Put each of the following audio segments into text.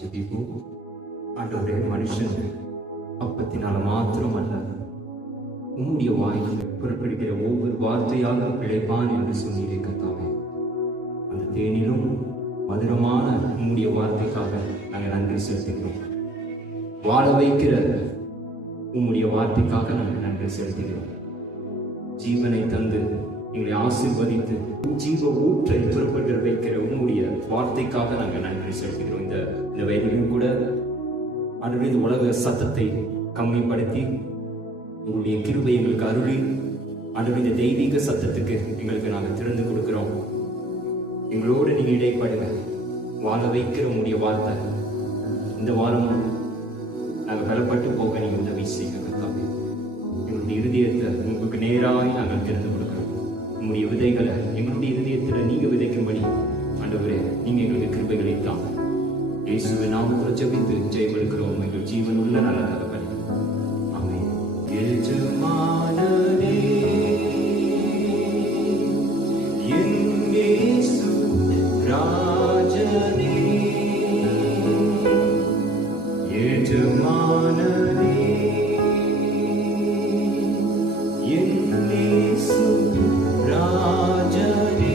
ஜெபிப்போம். ஆண்டவரே, மனுஷன் அப்பத்தினால மாத்திரம் அல்ல, உம்முடைய வாயிலிருந்து புறப்படுகிற ஒவ்வொரு வார்த்தையாக பிழைப்பான் என்று சொன்னீரே கர்த்தாவே. அந்த தேனிலும் மதுரமான உம்முடைய வார்த்தைக்காக நாங்கள் நன்றி செலுத்துகிறோம். வாழ வைக்கிற உம்முடைய வார்த்தைக்காக நாங்கள் நன்றி செலுத்துகிறோம். ஜீவனை தந்து எங்களை ஆசீர்வதித்து ஜீவ ஊற்றை புறப்பட்டு வைக்கிற உம்முடைய வார்த்தைக்காக நாங்கள் நன்றி செலுத்துகிறோம். இந்த வயதிலும் கூட ஆண்டவரே, இந்த உலக சத்தத்தை கம்மிப்படுத்தி உங்களுடைய கிருபை எங்களுக்கு அருளி ஆண்டவரே, இந்த தெய்வீக சத்தத்துக்கு எங்களுக்கு நாங்கள் திறந்து கொடுக்கிறோம். எங்களோடு நீங்க இடைப்படுங்க. வாழ வைக்கிற உங்களுடைய வார்த்தை இந்த வாரம் நாங்கள் பலப்பட்டு போக நீங்க உதவி செய்ய கர்த்தாவே. எங்களுடைய இருதயத்தை உங்களுக்கு நேராக நாங்கள் திறந்து கொடுக்கிறோம். உங்களுடைய விதைகளை எங்களுடைய இருதயத்தில் நீங்க விதைக்கும்படி ஆண்டவரே, நீங்க எங்களுக்கு கிருபைகளை தாங்க. இயேசுவின் நாமத்தில் ஜெபித்து ஜெயம் எடுக்கிறோம் எங்கள் ஜீவன் உள்ள நல்ல தகவல். ஆமென். எஜமானனே, என் இயேசு ராஜனே, எஜமானனே, என் இயேசு ராஜனே,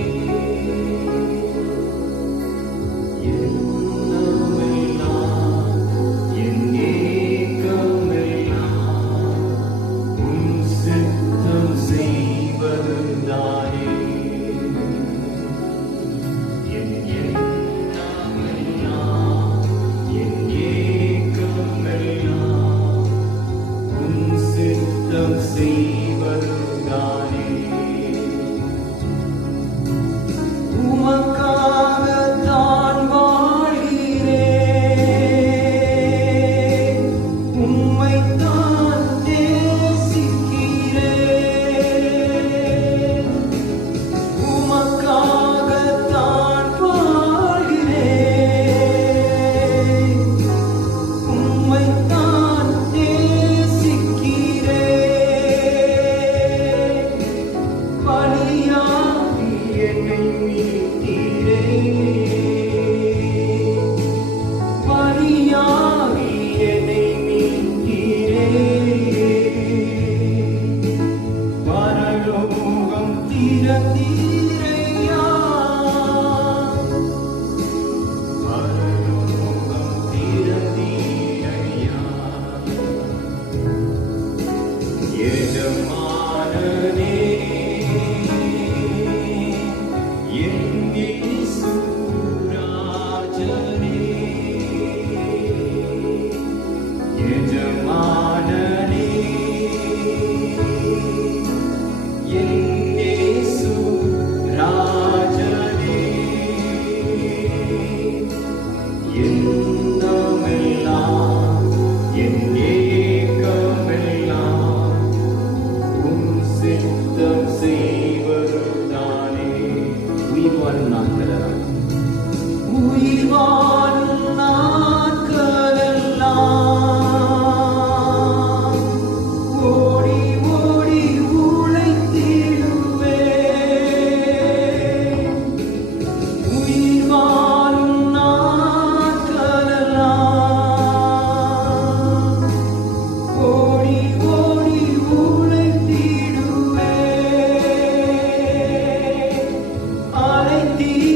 Alenti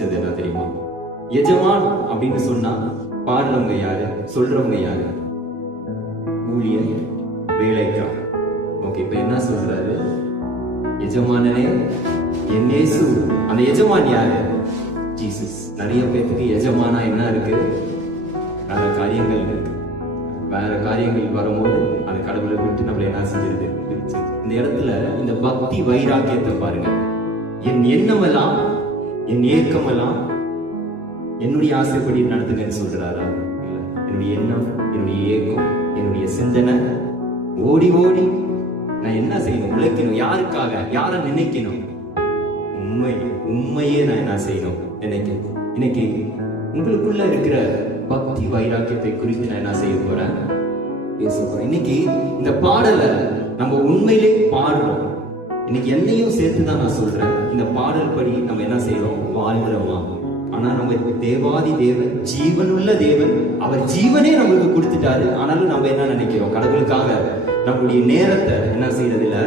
சிந்திச்சது என்ன தெரியுமா? எஜமான் அப்படின்னு சொன்னா பாடுறவங்க யாரு, சொல்றவங்க யாரு? ஊழியர், வேலைக்கார். ஓகே, இப்ப என்ன சொல்றாரு? எஜமானனே என் இயேசு. அந்த எஜமான் யாரு? ஜீசஸ். நிறைய பேருக்கு எஜமானா என்ன இருக்கு? வேற காரியங்கள் இருக்கு. வேற காரியங்கள் வரும்போது அந்த கடவுளை விட்டு நம்மள என்ன செஞ்சிருது? இந்த இடத்துல இந்த பக்தி வைராக்கியத்தை பாருங்க. என் எண்ணமெல்லாம், என் ஏக்கமெல்லாம் என்னுடைய ஆசைப்படி நடத்துங்கன்னு சொல்றாரா? இல்ல. என்னுடைய எண்ணம், என்னுடைய ஏக்கம், என்னுடைய சிந்தனை ஓடி ஓடி நான் என்ன செய்யணும்? உழைக்கணும். யாருக்காக? யாரை நினைக்கணும்? உண்மையே நான் என்ன செய்யணும்? நினைக்கணும். இன்னைக்கு உங்களுக்குள்ள இருக்கிற பக்தி வைராக்கியத்தை குறித்து நான் என்ன செய்ய போறேன்? பேச போறேன். இன்னைக்கு இந்த பாடலை நம்ம உண்மையிலே பாடுறோம். இன்னைக்கு என்னையும் சேர்த்துதான் நான் சொல்றேன். இந்த பாடல் படி நம்ம என்ன செய்யறோம்? வாழ்கிறோமா? ஆனா நம்ம தேவாதி தேவன், ஜீவனுள்ள தேவன், அவர் ஜீவனே நம்மளுக்கு கொடுத்துட்டாரு. ஆனாலும் நம்ம என்ன நினைக்கிறோம்? கடவுளுக்காக நம்மளுடைய நேரத்தை என்ன செய்யறது இல்ல,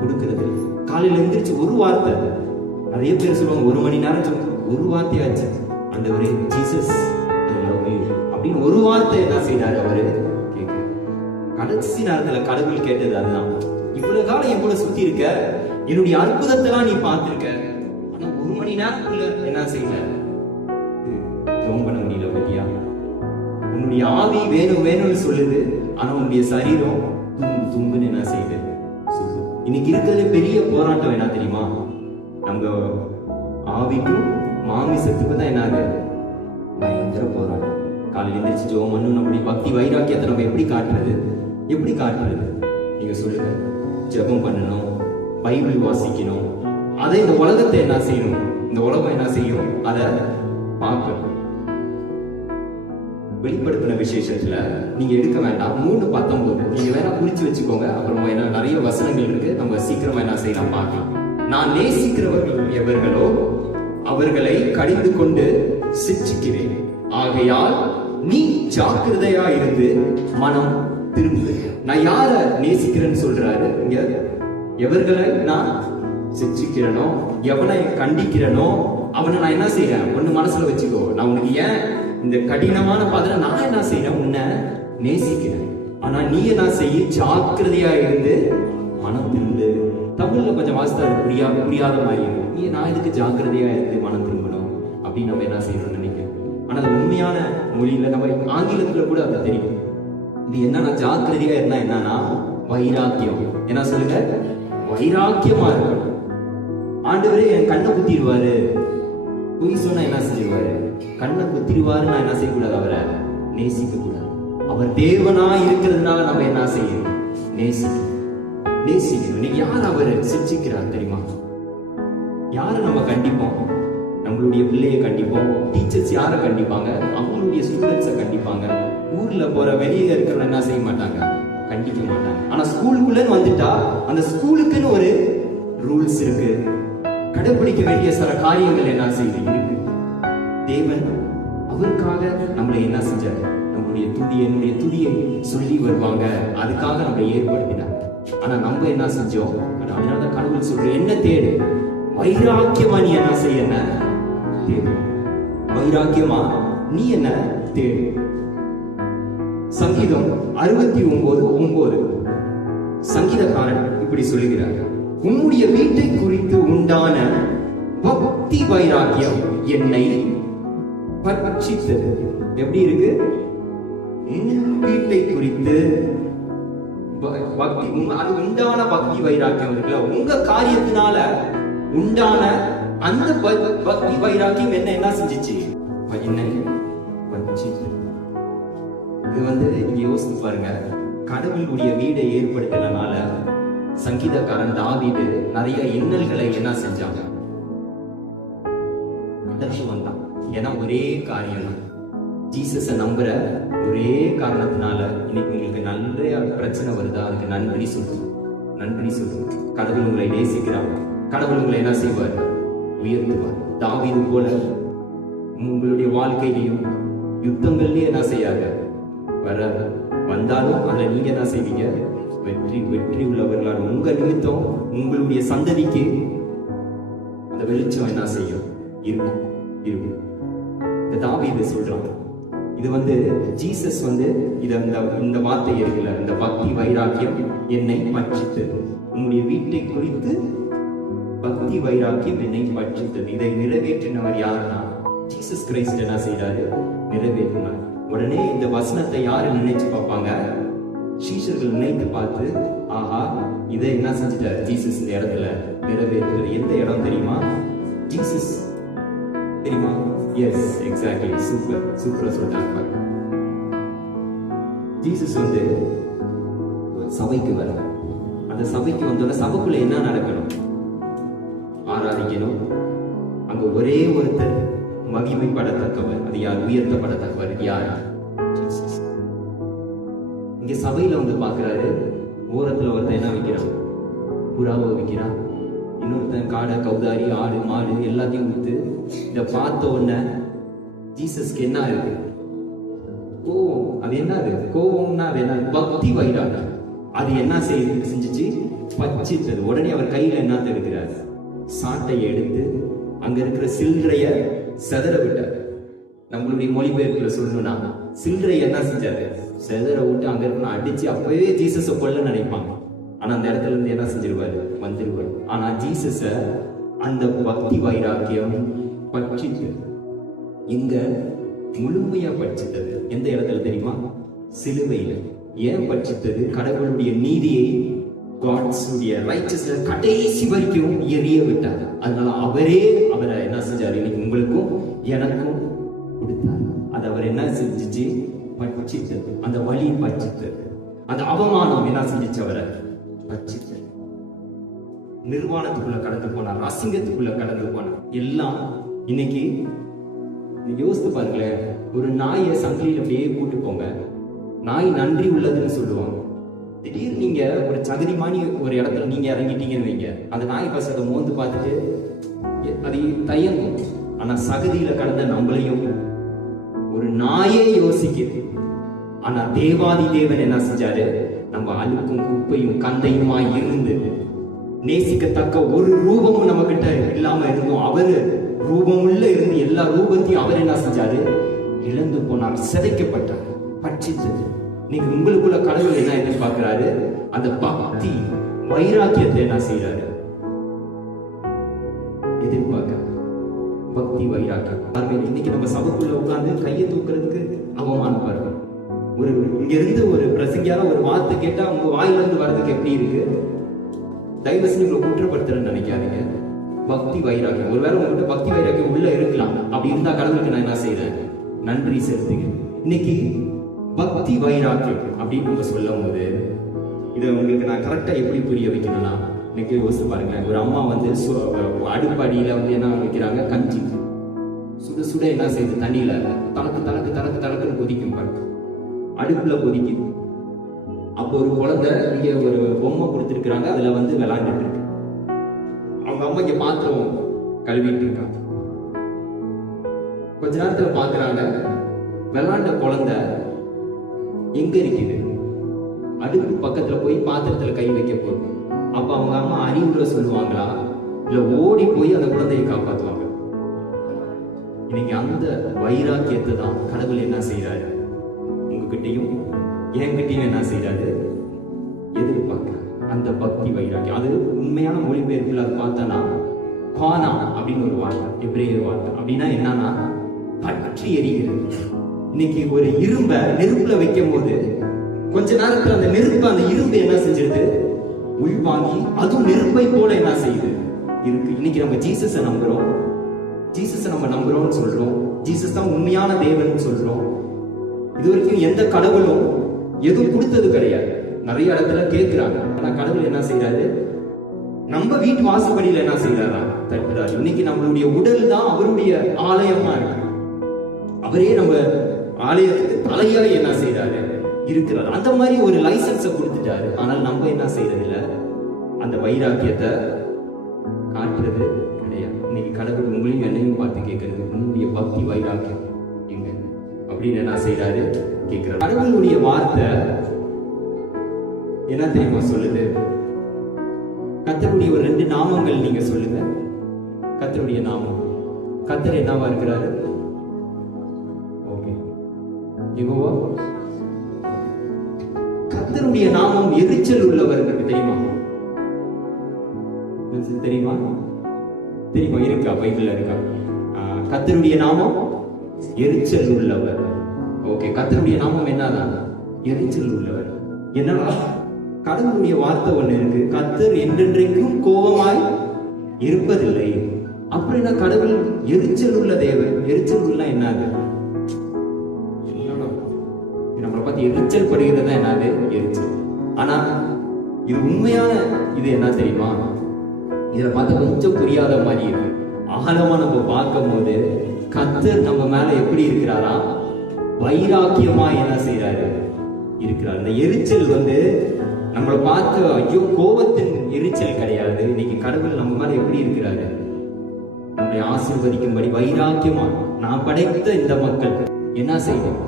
கொடுக்கறது. காலையில எந்திரிச்சு ஒரு வார்த்தை, நிறைய பேர் சொல்லுவாங்க 1 மணி நேரம், ஒரு வார்த்தையாச்சு, ஆண்டவரே ஜீசஸ் ஐ லவ் யூ அப்படின்னு ஒரு வார்த்தை என்ன செய்யறாரு? அவரு கேட்க கடைசி நேரத்துல கடவுள் கேட்டது அதுதான். இவ்வளவு காலம் என் கூட சுத்தி இருக்க, என்னுடைய அற்புதத்தெல்லாம் நீ பார்த்திருக்க, ஆனா 1 மணி நேரத்துக்குள்ள என்ன செய்யல? ஜெபம் பண்ண முடியல பத்தியா? உன்னுடைய ஆவி வேணும் வேணும்னு சொல்லுது, ஆனா உன்னுடைய சரீரம் தும்புன்னு என்ன செய்யுது? இன்னைக்கு இருக்கிறது பெரிய போராட்டம் என்ன தெரியுமா? நம்ம ஆவிக்கும் மாமிசத்துக்கும் தான் என்ன ஆகுது? பயங்கர போராட்டம். காலையில் எழுந்திரிச்சு ஜெபம் பண்ணணும். நம்முடைய பக்தி வைராக்கியத்தை நம்ம எப்படி காட்டுறது? எப்படி காட்டுறது? நீங்க சொல்லுங்க. ஜெபம் பண்ணணும், பைபிள் வாசிக்கணும். அதை இந்த உலகத்தை என்ன செய்யணும்? இந்த உலகம் என்ன செய்யும்? அதை பார்க்கணும். வெளிப்படுத்தின விசேஷத்துல நீங்க எடுக்க வேண்டாம். 3:19 நீங்க வேணா குறிச்சு வச்சுக்கோங்க. அப்புறம் என்ன நிறைய வசனங்கள் இருக்கு, நம்ம சீக்கிரமா என்ன செய்யலாம் பார்க்கலாம். நான் நேசிக்கிறவர்கள் எவர்களோ அவர்களை கடிந்து கொண்டு சிட்சிக்கிறேன். ஆகையால் நீ ஜாக்கிரதையா இருந்து மனம் திரும்பு. நான் யார நேசிக்கிறேன்னு சொல்றாரு இங்க? எவர்களை நான் சிட்சிக்கிறனோ, எவனை கண்டிக்கிறனோ அவனை நான் என்ன செய்யறேன்? ஒண்ணு மனசுல வச்சுக்கோ. நான் உனக்கு ஏன் இந்த கடினமான பாதை நான் என்ன செய்யறேன்? உன்னை நேசிக்கிறேன். ஆனா நீ என்ன செய்ய? ஜாக்கிரதையா இருந்து மனம் திரும்பு. தமிழ்ல கொஞ்சம் வாசித்தா புரியாத மாதிரி இருக்கும். நீ நான் இதுக்கு ஜாக்கிரதையா இருந்து மனம் திரும்பணும் அப்படின்னு நம்ம என்ன செய்யணும்னு நினைக்கிறோம். ஆனா அது உண்மையான மொழியில நம்ம ஆங்கிலத்துல கூட அது தெரியும். இது என்னன்னா ஜாக்கிரதையா இருந்தா என்னன்னா வைராக்கியம். என்ன சொல்லுங்க? வைராக்கியமா இருக்கணும். ஆண்டவரே என் கண்ணை குத்திடுவாரு, பொய் சொன்னா என்ன செஞ்சிருவாரு? கண்ணை குத்திடுவாரு. நான் என்ன செய்யக்கூடாது? அவரை நேசிக்க கூடாது. அவர் தேவனா இருக்கிறதுனால நம்ம என்ன செய்யணும்? நேசிக்கணும். நீங்க யார் அவரை சிரிச்சிக்கிறார் தெரியுமா? யாரை நம்ம கண்டிப்போம்? நம்மளுடைய பிள்ளையை கண்டிப்போம். டீச்சர்ஸ் யாரை கண்டிப்பாங்க? அவங்களுடைய ஸ்டூடெண்ட்ஸை கண்டிப்பாங்க. ஊர்ல போற வெளியில இருக்கிறவங்க என்ன செய்ய மாட்டாங்க? கண்டிக்க மாட்டாங்க. ஆனா ஸ்கூலுக்குள்ளன்னு வந்துட்டா அந்த ஸ்கூலுக்குன்னு ஒரு ரூல்ஸ் இருக்கு, கடைபிடிக்க வேண்டிய சில காரியங்கள் என்ன செய்யுது இருக்கு. தேவன் அவருக்காக நம்மளை என்ன செஞ்சாரு? என்னுடைய துதியை சொல்லி வருவாங்க, அதுக்காக நம்மளை ஏற்படுத்தினார். ஆனா நம்ம என்ன செஞ்சோம்? அதனாலதான் கடவுள் சொல்ற என்ன தேடு? வைராக்கியமா நீ என்ன செய்ய? என்ன தேடு? வைராக்கியமா நீ என்ன தேடு? சங்கீதம் 69:9 சங்கீதக்காரன் இப்படி சொல்லுகிறார், உன்னுடைய வீட்டை குறித்து உண்டான பக்தி வைராக்கியம் என்னை பட்சித்தது. எப்படி இருக்கு? வீட்டை குறித்து பக்தி, அது உண்டான பக்தி வைராக்கியம் இருக்குல்ல, உங்க காரியத்தினால உண்டான அந்த பக்தி வைராக்கியம் என்ன செஞ்சிச்சு? என்னை பட்சித்தது. இது இங்க யோசித்து பாருங்க. கடவுளுடைய வீடை ஏற்படுத்தினால சங்கீதக்காரன் தாவீது நிறைய இன்னல்களை என்ன செஞ்சாங்க? கடந்து வந்தான். ஏன்னா ஒரே காரியம் தான், ஜீசஸை நம்புற ஒரே காரணத்தினால இன்னைக்கு உங்களுக்கு நல்ல பிரச்சனை வருதா? அதுக்கு நன்றி சொல்லு. கடவுள் உங்களை நேசிக்கிறார். கடவுள் உங்களை என்ன செய்வார்? உயர்த்துவார். தாவீது போல உங்களுடைய வாழ்க்கையிலையும் யுத்தங்கள்லயே என்ன செய்யாத வந்தாலும் அதுல நீங்க என்ன செய்வீங்க? வெற்றி உள்ளவர்களால் உங்க நிமித்தம் உங்களுடைய சந்ததிக்கு அந்த வெளிச்சம் என்ன செய்யும்? இருக்கும். இருக்கு. இந்த தாவீது சொல்றான். இது வந்து ஜீசஸ் வந்து இந்த வார்த்தை இருக்குல்ல, இந்த பக்தி வைராக்கியம் என்னை பட்சித்தது. உங்களுடைய வீட்டை குறித்து பக்தி வைராக்கியம் என்னை பட்சித்தது. இதை நிறைவேற்றினவர் யாருன்னா ஜீசஸ் கிரைஸ்ட் என்ன செய்யறாரு? நிறைவேற்றினார். உடனே இந்த வசனத்தை யாரு நினைச்சு பார்ப்பாங்க? சீஷர்கள் நினைத்து பார்த்து, ஆஹா, இதை என்ன செஞ்சிட்டாரு ஜீசஸ் இந்த இடத்துல நிறைவேற்றுறது. எந்த இடம் தெரியுமா? ஜீசஸ் தெரியுமா? Yes, exactly. சூப்பரா சொல்லிட்டாங்க. ஜீசஸ் வந்து சபைக்கு வர, அந்த சபைக்கு வந்தோட சபைக்குள்ள என்ன நடக்கணும்? ஆராதிக்கணும். அங்க ஒரே ஒருத்தர் மகிமைப்படத்தக்கவர். அது யார்? உயர்த்தப்படத்தக்கவர். யார்? ஜீசஸ். இங்க சபையில வந்து பாக்குறாரு, ஓரத்துல ஒருத்தன் என்ன வைக்கிறான்? புறாவை வைக்கிறான். இன்னொருத்தன் காடை, கௌதாரி, ஆடு, மாடு எல்லாத்தையும் வித்து. இத பார்த்த உடனே ஜீசஸ்க்கு என்ன இருக்கு? கோவம். அது என்னது? கோவம்னா அது என்ன? பக்தி வைராக்கியம். அது என்ன செஞ்சிச்சு? பட்சித்தது. உடனே அவர் கையில என்ன எடுக்கிறார்? சாட்டையை எடுத்து அங்க இருக்கிற சில்லறைய செதற விட்டார். நம்மளுடைய மொழிபெயர்ப்புல சொல்லணும்னா சில்லறைய என்ன செஞ்சாரு? செதற விட்டு அங்க இருக்க அடிச்சு அப்பவே ஜீசஸ கொல்ல நினைப்பாங்க. ஆனா அந்த இடத்துல இருந்து என்ன செஞ்சிருவாரு? வந்துருவாரு. ஆனா ஜீசஸ அந்த பக்தி வைராக்கியம் பட்சித்தது. இங்க முழுமையா பட்சித்தது. எந்த இடத்துல தெரியுமா? சிலுவையில. ஏன் பட்சித்தது? கடவுளுடைய நீதியை, காட்ஸுடைய ரைச்சஸ்னஸ் கடைசி வரைக்கும் எரிய விட்டார். அதனால அவரை என்ன செஞ்சாரு? இன்னைக்கு உங்களுக்கும் எனக்கும் கொடுத்தார். அது அவர் என்ன செஞ்சிச்சு? பட்சித்தது. அந்த வலி பட்சித்தது. அந்த அவமானம் என்ன செஞ்சிச்சு? அவரை பட்சித்தது. நிர்வாணத்துக்குள்ள கடந்து போனார், அசிங்கத்துக்குள்ள கடந்து போனார். எல்லாம் இன்னைக்கு யோசித்து பாருங்களேன். ஒரு நாயை சங்கிலியில அப்படியே கூட்டு போங்க, நாய் நன்றி உள்ளதுன்னு சொல்லுவாங்க. திடீர்னு நீங்க ஒரு சகதிமானி ஒரு இடத்துல நீங்க இறங்கிட்டீங்கன்னு வைங்க, அந்த நாய் பசத்தை மோந்து பார்த்துட்டு அது தயங்கும். ஆனா சகதியில கடந்த நம்மளையும் ஒரு நாயே யோசிக்குது. ஆனா தேவாதி தேவன் என்ன செஞ்சாரு? நம்ம அழுக்கும் குப்பையும் கந்தையுமா இருந்து நேசிக்கத்தக்க ஒரு ரூபமும் நம்ம கிட்ட இல்லாம இருந்தோம். அவரு ரூபமுள்ள இருந்து எல்லா ரூபத்தையும் அவர் என்ன செஞ்சாரு? இழந்து போனார், சிதைக்கப்பட்டார், பட்சித்தது. இன்னைக்கு உங்களுக்குள்ள கடவுள் என்ன எதிர்பார்க்கிறாரு? அந்த பக்தி வைராக்கியத்தை என்ன செய்யறாரு? எதிர்பார்க்க பக்தி வைராக்கியம். இன்னைக்கு நம்ம சபைக்குள்ள உட்கார்ந்து கையை தூக்குறதுக்கு அவமானப்படுறோம். ஒரு இங்க இருந்து ஒரு பிரசங்கியால ஒரு வார்த்தை கேட்டா உங்க வாயில இருந்து வர்றதுக்கு எப்படி இருக்கு? தயவு செஞ்சு உங்களை குற்றப்படுத்துறேன்னு நினைக்காதீங்க. பக்தி வைராக்கியம். ஒருவேளை உங்ககிட்ட பக்தி வைராக்கியம் உள்ள இருக்கலாம். அப்படி இருந்தா கடவுளுக்கு நான் என்ன செய்யறேன்? நன்றி செலுத்துகிறேன். இன்னைக்கு பக்தி வைராக்கியம் அப்படின்னு நம்ம சொல்லும் போது இதை உங்களுக்கு நான் கரெக்டா எப்படி புரிய வைக்கணும்னா, இன்னைக்கு யோசிச்சு பாருங்க. ஒரு அம்மா வந்து அடுப்படியில வந்து என்ன வைக்கிறாங்க? கஞ்சி. சுட சுட என்ன செய்யுது? தண்ணியில தலக்கு தலக்கு தலக்கு தலக்குன்னு கொதிக்கும் பாருங்க. அடுப்புல கொதிக்குது. அப்போ ஒரு குழந்தை இங்க ஒரு பொம்மை கொடுத்துருக்காங்க, அதுல வந்து விளையாண்டுட்டு இருக்கு. அவங்க அம்மா இங்க பாத்திரம் கழுவிட்டு இருக்காங்க. கொஞ்ச நேரத்துல பாக்குறாங்க, விளையாண்ட குழந்தை எங்க இருக்குது? அடுப்பு பக்கத்துல போய் பாத்திரத்துல கை வைக்க போகுது. அப்ப அவங்க அம்மா அறிவுரை சொல்லுவாங்களா, இல்ல ஓடி போய் அந்த குழந்தையை காப்பாத்துவாங்க? இன்னைக்கு அந்த வைராக்கியத்தை தான் கடவுள் என்ன செய்யறாரு? உங்ககிட்டையும் என்கிட்டையும் என்ன செய்யறாரு? எதிர்பார்க்கிறார். அந்த பக்தி வைராக்கியம். அது உண்மையான மொழிபெயர்ப்புல அது பார்த்தனா கானா அப்படின்னு ஒரு வார்த்தை, எபிரேய வார்த்தை. அப்படின்னா என்னன்னா பற்றி எரிகிறது. இன்னைக்கு ஒரு இரும்ப நெருப்புல வைக்கும் போது கொஞ்ச நேரத்துல அந்த நெருப்பு அந்த இரும்பு என்ன செஞ்சிருது? உள்வாங்கி அதுவும் நெருப்பை போல என்ன செய்யுது இருக்கு. இன்னைக்கு நம்ம ஜீசஸை நம்புறோம், ஜீசஸை நம்ம நம்புறோம்னு சொல்றோம், ஜீசஸ் தான் உண்மையான தேவன் சொல்றோம். இது வரைக்கும் எந்த கடவுளும் எதுவும் கொடுத்தது கிடையாது. நிறைய இடத்துல கேட்கிறாங்க. ஆனா கடவுள் என்ன செய்யறாரு? நம்ம வீட்டு வாசப்படியில என்ன செய்யறாரா? தட்டுறாரு. இன்னைக்கு நம்மளுடைய உடல் தான் அவருடைய ஆலயமா இருக்கு. அவரே நம்ம ஆலயத்துக்கு தலையாய் என்ன செய்யறாரு? இருக்கிறார். அந்த மாதிரி ஒரு லைசன்ஸை கொடுத்துட்டாரு. ஆனால் நம்ம என்ன செய்யறது இல்ல? அந்த வைராக்கியத்தை காட்டுறது கிடையாது. இன்னைக்கு கடவுள் உங்களையும் என்னையும் பார்த்து கேட்கறது, உன்னுடைய பக்தி வைராக்கியம் எங்க அப்படின்னு என்ன செய்யறாரு? கேட்கிறார். கடவுளுடைய வார்த்தை என்ன தெரியுமா சொல்லுது? கர்த்தருடைய ஒரு 2 நாமங்கள் நீங்க சொல்லுங்க. கர்த்தருடைய நாமம் கர்த்தர் என்னவா இருக்கிறாரு? ஓகே, யெகோவா. கர்த்தருடைய நாமம் எரிச்சல் உள்ளவர். தெரியுமா? தெரியுமா? தெரியுமா? இருக்கா? பைபிள்ல இருக்கா? கர்த்தருடைய நாமம் எரிச்சல் உள்ளவர். ஓகே, கர்த்தருடைய நாமம் என்னதான்? எரிச்சல் உள்ளவர். என்னடா, கடவுளுடைய வார்த்தை ஒண்ணு இருக்கு, கர்த்தர் என்றென்றைக்கும் கோபமாய் இருப்பதில்லை. அப்புறம் என்ன? கடவுள் எரிச்சல் உள்ள தேவன். எரிச்சல் உள்ள என்னது? நம்மளை பார்த்து எரிச்சல் படுகிறதா என்னது? எரிச்சல். ஆனா இது உண்மையான இது என்ன தெரியுமா? இதை பார்த்து கொஞ்சம் புரியாத மாதிரி இருக்கு. ஆழமா நம்ம பார்க்கும் போது கர்த்தர் நம்ம மேல எப்படி இருக்கிறாரா? வைராக்கியமா என்ன செய்யறாரு? இருக்கிறார். இந்த எரிச்சல் நம்மளை பார்த்து ஐயோ கோபத்தின் எரிச்சல் கிடையாது. இன்னைக்கு கடவுள் நம்ம மேல எப்படி இருக்கிறாரு? நம்மளை ஆசீர்வதிக்கும்படி வைராக்கியமா, நான் படைத்த இந்த மக்கள் என்ன செய்யணும்?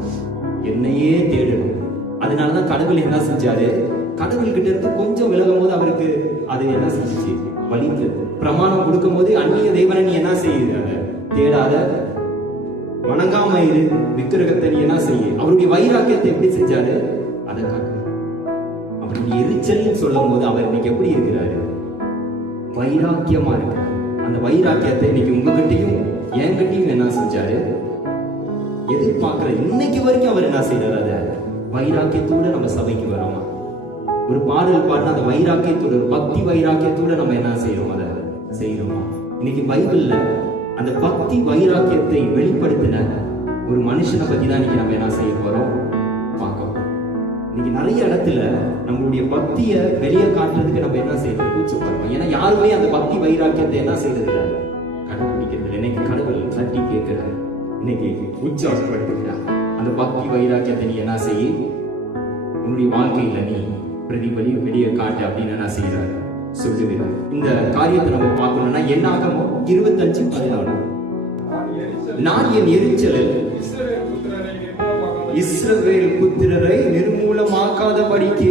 என்னையே தேடணும். அதனாலதான் கடவுள் என்ன செஞ்சாரு? கடவுள் கிட்ட இருந்து கொஞ்சம் விலகும் போது அவருக்கு அது என்ன செஞ்சிச்சு? வலித்து பிரமாணம் கொடுக்கும் போது அந்நிய தேவனை நீ என்ன செய்ய தேடாத, வணங்காம இரு, விக்கிரகத்தை நீ என்ன செய்ய. அவருடைய வைராக்கியத்தை எப்படி செஞ்சாரு? அதை காட்டு. அவருடைய எரிச்சல் சொல்லும் போது அவர் இன்னைக்கு எப்படி இருக்கிறாரு? வைராக்கியமா இருக்கிறார். அந்த வைராக்கியத்தை இன்னைக்கு உங்ககிட்டையும் என்கிட்டையும் என்ன செஞ்சாரு? எதிர்பார்க்கிற இன்னைக்கு வரைக்கும் அவர் என்ன செய்யறாரு? அதை வைராக்கியத்தோட நம்ம சபைக்கு வரோமா? ஒரு பாடல் பாடினா அந்த வைராக்கியத்தோட, ஒரு பக்தி வைராக்கியத்தோட நம்ம என்ன செய்யறோம்? அதை செய்யறோமா? இன்னைக்கு பைபிள்ல அந்த பக்தி வைராக்கியத்தை வெளிப்படுத்தின ஒரு மனுஷனை பத்தி தான் இன்னைக்கு நம்ம என்ன செய்ய போறோம்? பார்க்க. இன்னைக்கு நிறைய இடத்துல நம்மளுடைய பக்தியை வெளியே காட்டுறதுக்கு நம்ம என்ன செய்யறோம்? கூச்சப்படுறோம். ஏன்னா யாருமே அந்த பக்தி வைராக்கியத்தை என்ன செய்யறது இல்லை, கடைபிடிக்கிறது. இன்னைக்கு கடவுள் தட்டி கேட்கிறார், இன்னைக்கு உற்சாகப்படுத்துகிறார். அந்த பக்தி வைராக்கியத்தை நீ என்ன செய்ய, உன்னுடைய வாழ்க்கையில நீ பிரதிபலி வெளியே காட்டு அப்படின்னு என்ன செய்யறாரு? சொல்லுகிறார். இந்த காரியத்தை நம்ம பார்க்கணும்னா என்ன ஆகமோ 25:14, நான் என் எரிச்சலில் இஸ்ரவேல் புத்திரரை நிர்மூலமாக்காதபடிக்கு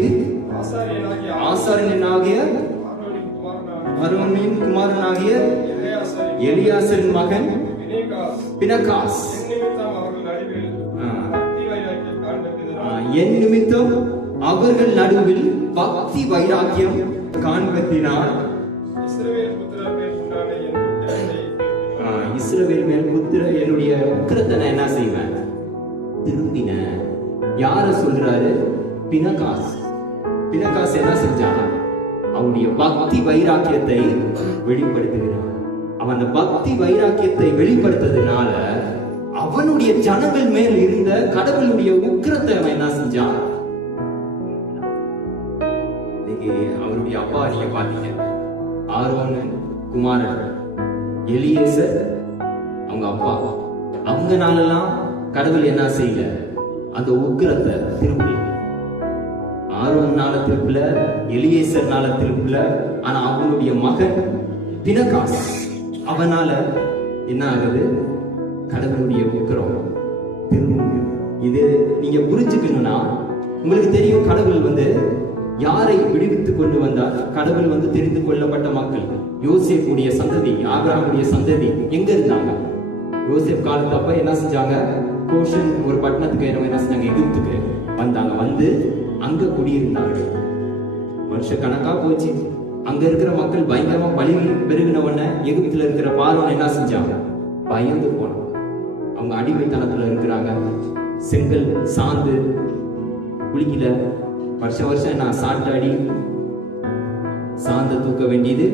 ஆசாரியனாகிய ஆரோனின் குமாரனாகிய எலியாசரின் மகன் பினகாஸ் என் நிமித்தம் அவர்கள் நடுவில் பக்தி வைராக்கியம் காண்பதினால் இஸ்ரவேல் மேல் புத்திர என்னுடைய உக்கிரத்தை நான் என்ன செய்வேன்? திரும்பின. யார சொல்றாரு? பினகாஸ். பினகாஸ் என்ன செஞ்சான்? அவனுடைய பக்தி வைராக்கியத்தை வெளிப்படுத்துகிறான். அவன் அந்த பக்தி வைராக்கியத்தை வெளிப்படுத்ததுனால அவனுடைய ஜனங்கள் மேல் இருந்த கடவுளுடைய உக்கிரத்தை அவன் என்ன செஞ்சான்? அவருடைய அப்பா நீங்க பாத்தீங்க, ஆரோன் குமாரன் எலியேசர் அவங்க அப்பா, அவங்கனாலலாம் கடவுள் என்ன செய்யல? அந்த உக்கிரத்தை திருப்பல. ஆரோன்னால திருப்பல, எலியேசர்னால திருப்பல. ஆனா அவனுடைய மகன் பினகாஸ், அவனால என்ன ஆகுது? கடவுளுடைய உக்கிரம் திரும்ப. இது நீங்க புரிஞ்சுக்கணும்னா உங்களுக்கு தெரியும், கடவுள் யாரை விடுவித்துக் கொண்டு வந்தார்? கடவுள் தெரிந்து கொள்ளப்பட்ட மக்கள், யோசேப்புடைய சந்ததி, ஆபிரகாமுடைய சந்ததி எங்க இருந்தாங்க? யோசேப் காலத்து அப்ப என்ன செஞ்சாங்க? கோஷன் ஒரு பட்டணத்துக்கு என்ன செஞ்சாங்க? எகிப்துக்கு வந்தாங்க. அங்க குடியிருந்தாங்க. வருஷ கணக்கா போச்சு. அங்க இருக்கிற மக்கள் பயங்கரமா பலி பெருகின உடனே எகிப்துல இருக்கிற பார்வோன் என்ன செஞ்சாங்க? பயந்து போனாங்க. அவங்க அடிமைத்தனத்துல இருக்கிறாங்க. செங்கல் சாந்து குளிக்கல. வருஷம் நான் சாட்டாடி சாந்த தூக்க வேண்டியது,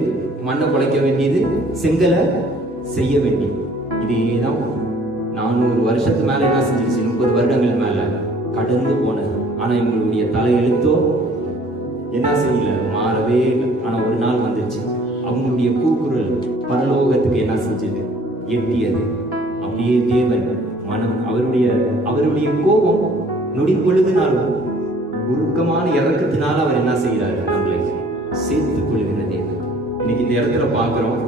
மண்ணை குலைக்க வேண்டியது, செங்கலை செய்ய வேண்டியது. இதேதான் 400 வருஷத்து மேல என்ன செஞ்சிருச்சு? 30 வருடங்கள் மேல கடந்து போனது. ஆனா இவங்களுடைய தலையெழுத்தோ என்ன செய்யல? மாறவே இல்லை. ஆனா ஒரு நாள் வந்துச்சு, அவங்களுடைய கூக்குரல் பரலோகத்துக்கு என்ன செஞ்சது? எட்டியது. அப்படியே தேவன் மனம், அவருடைய கோபம் நொடி பொழுதுனாலும் உருக்கமான இறக்கத்தினால அவர் என்ன செய்யறாரு? நம்மளை சேர்த்துக் கொள்கிற தேவன். இன்னைக்கு இந்த இடத்துல பார்க்கிறோம்,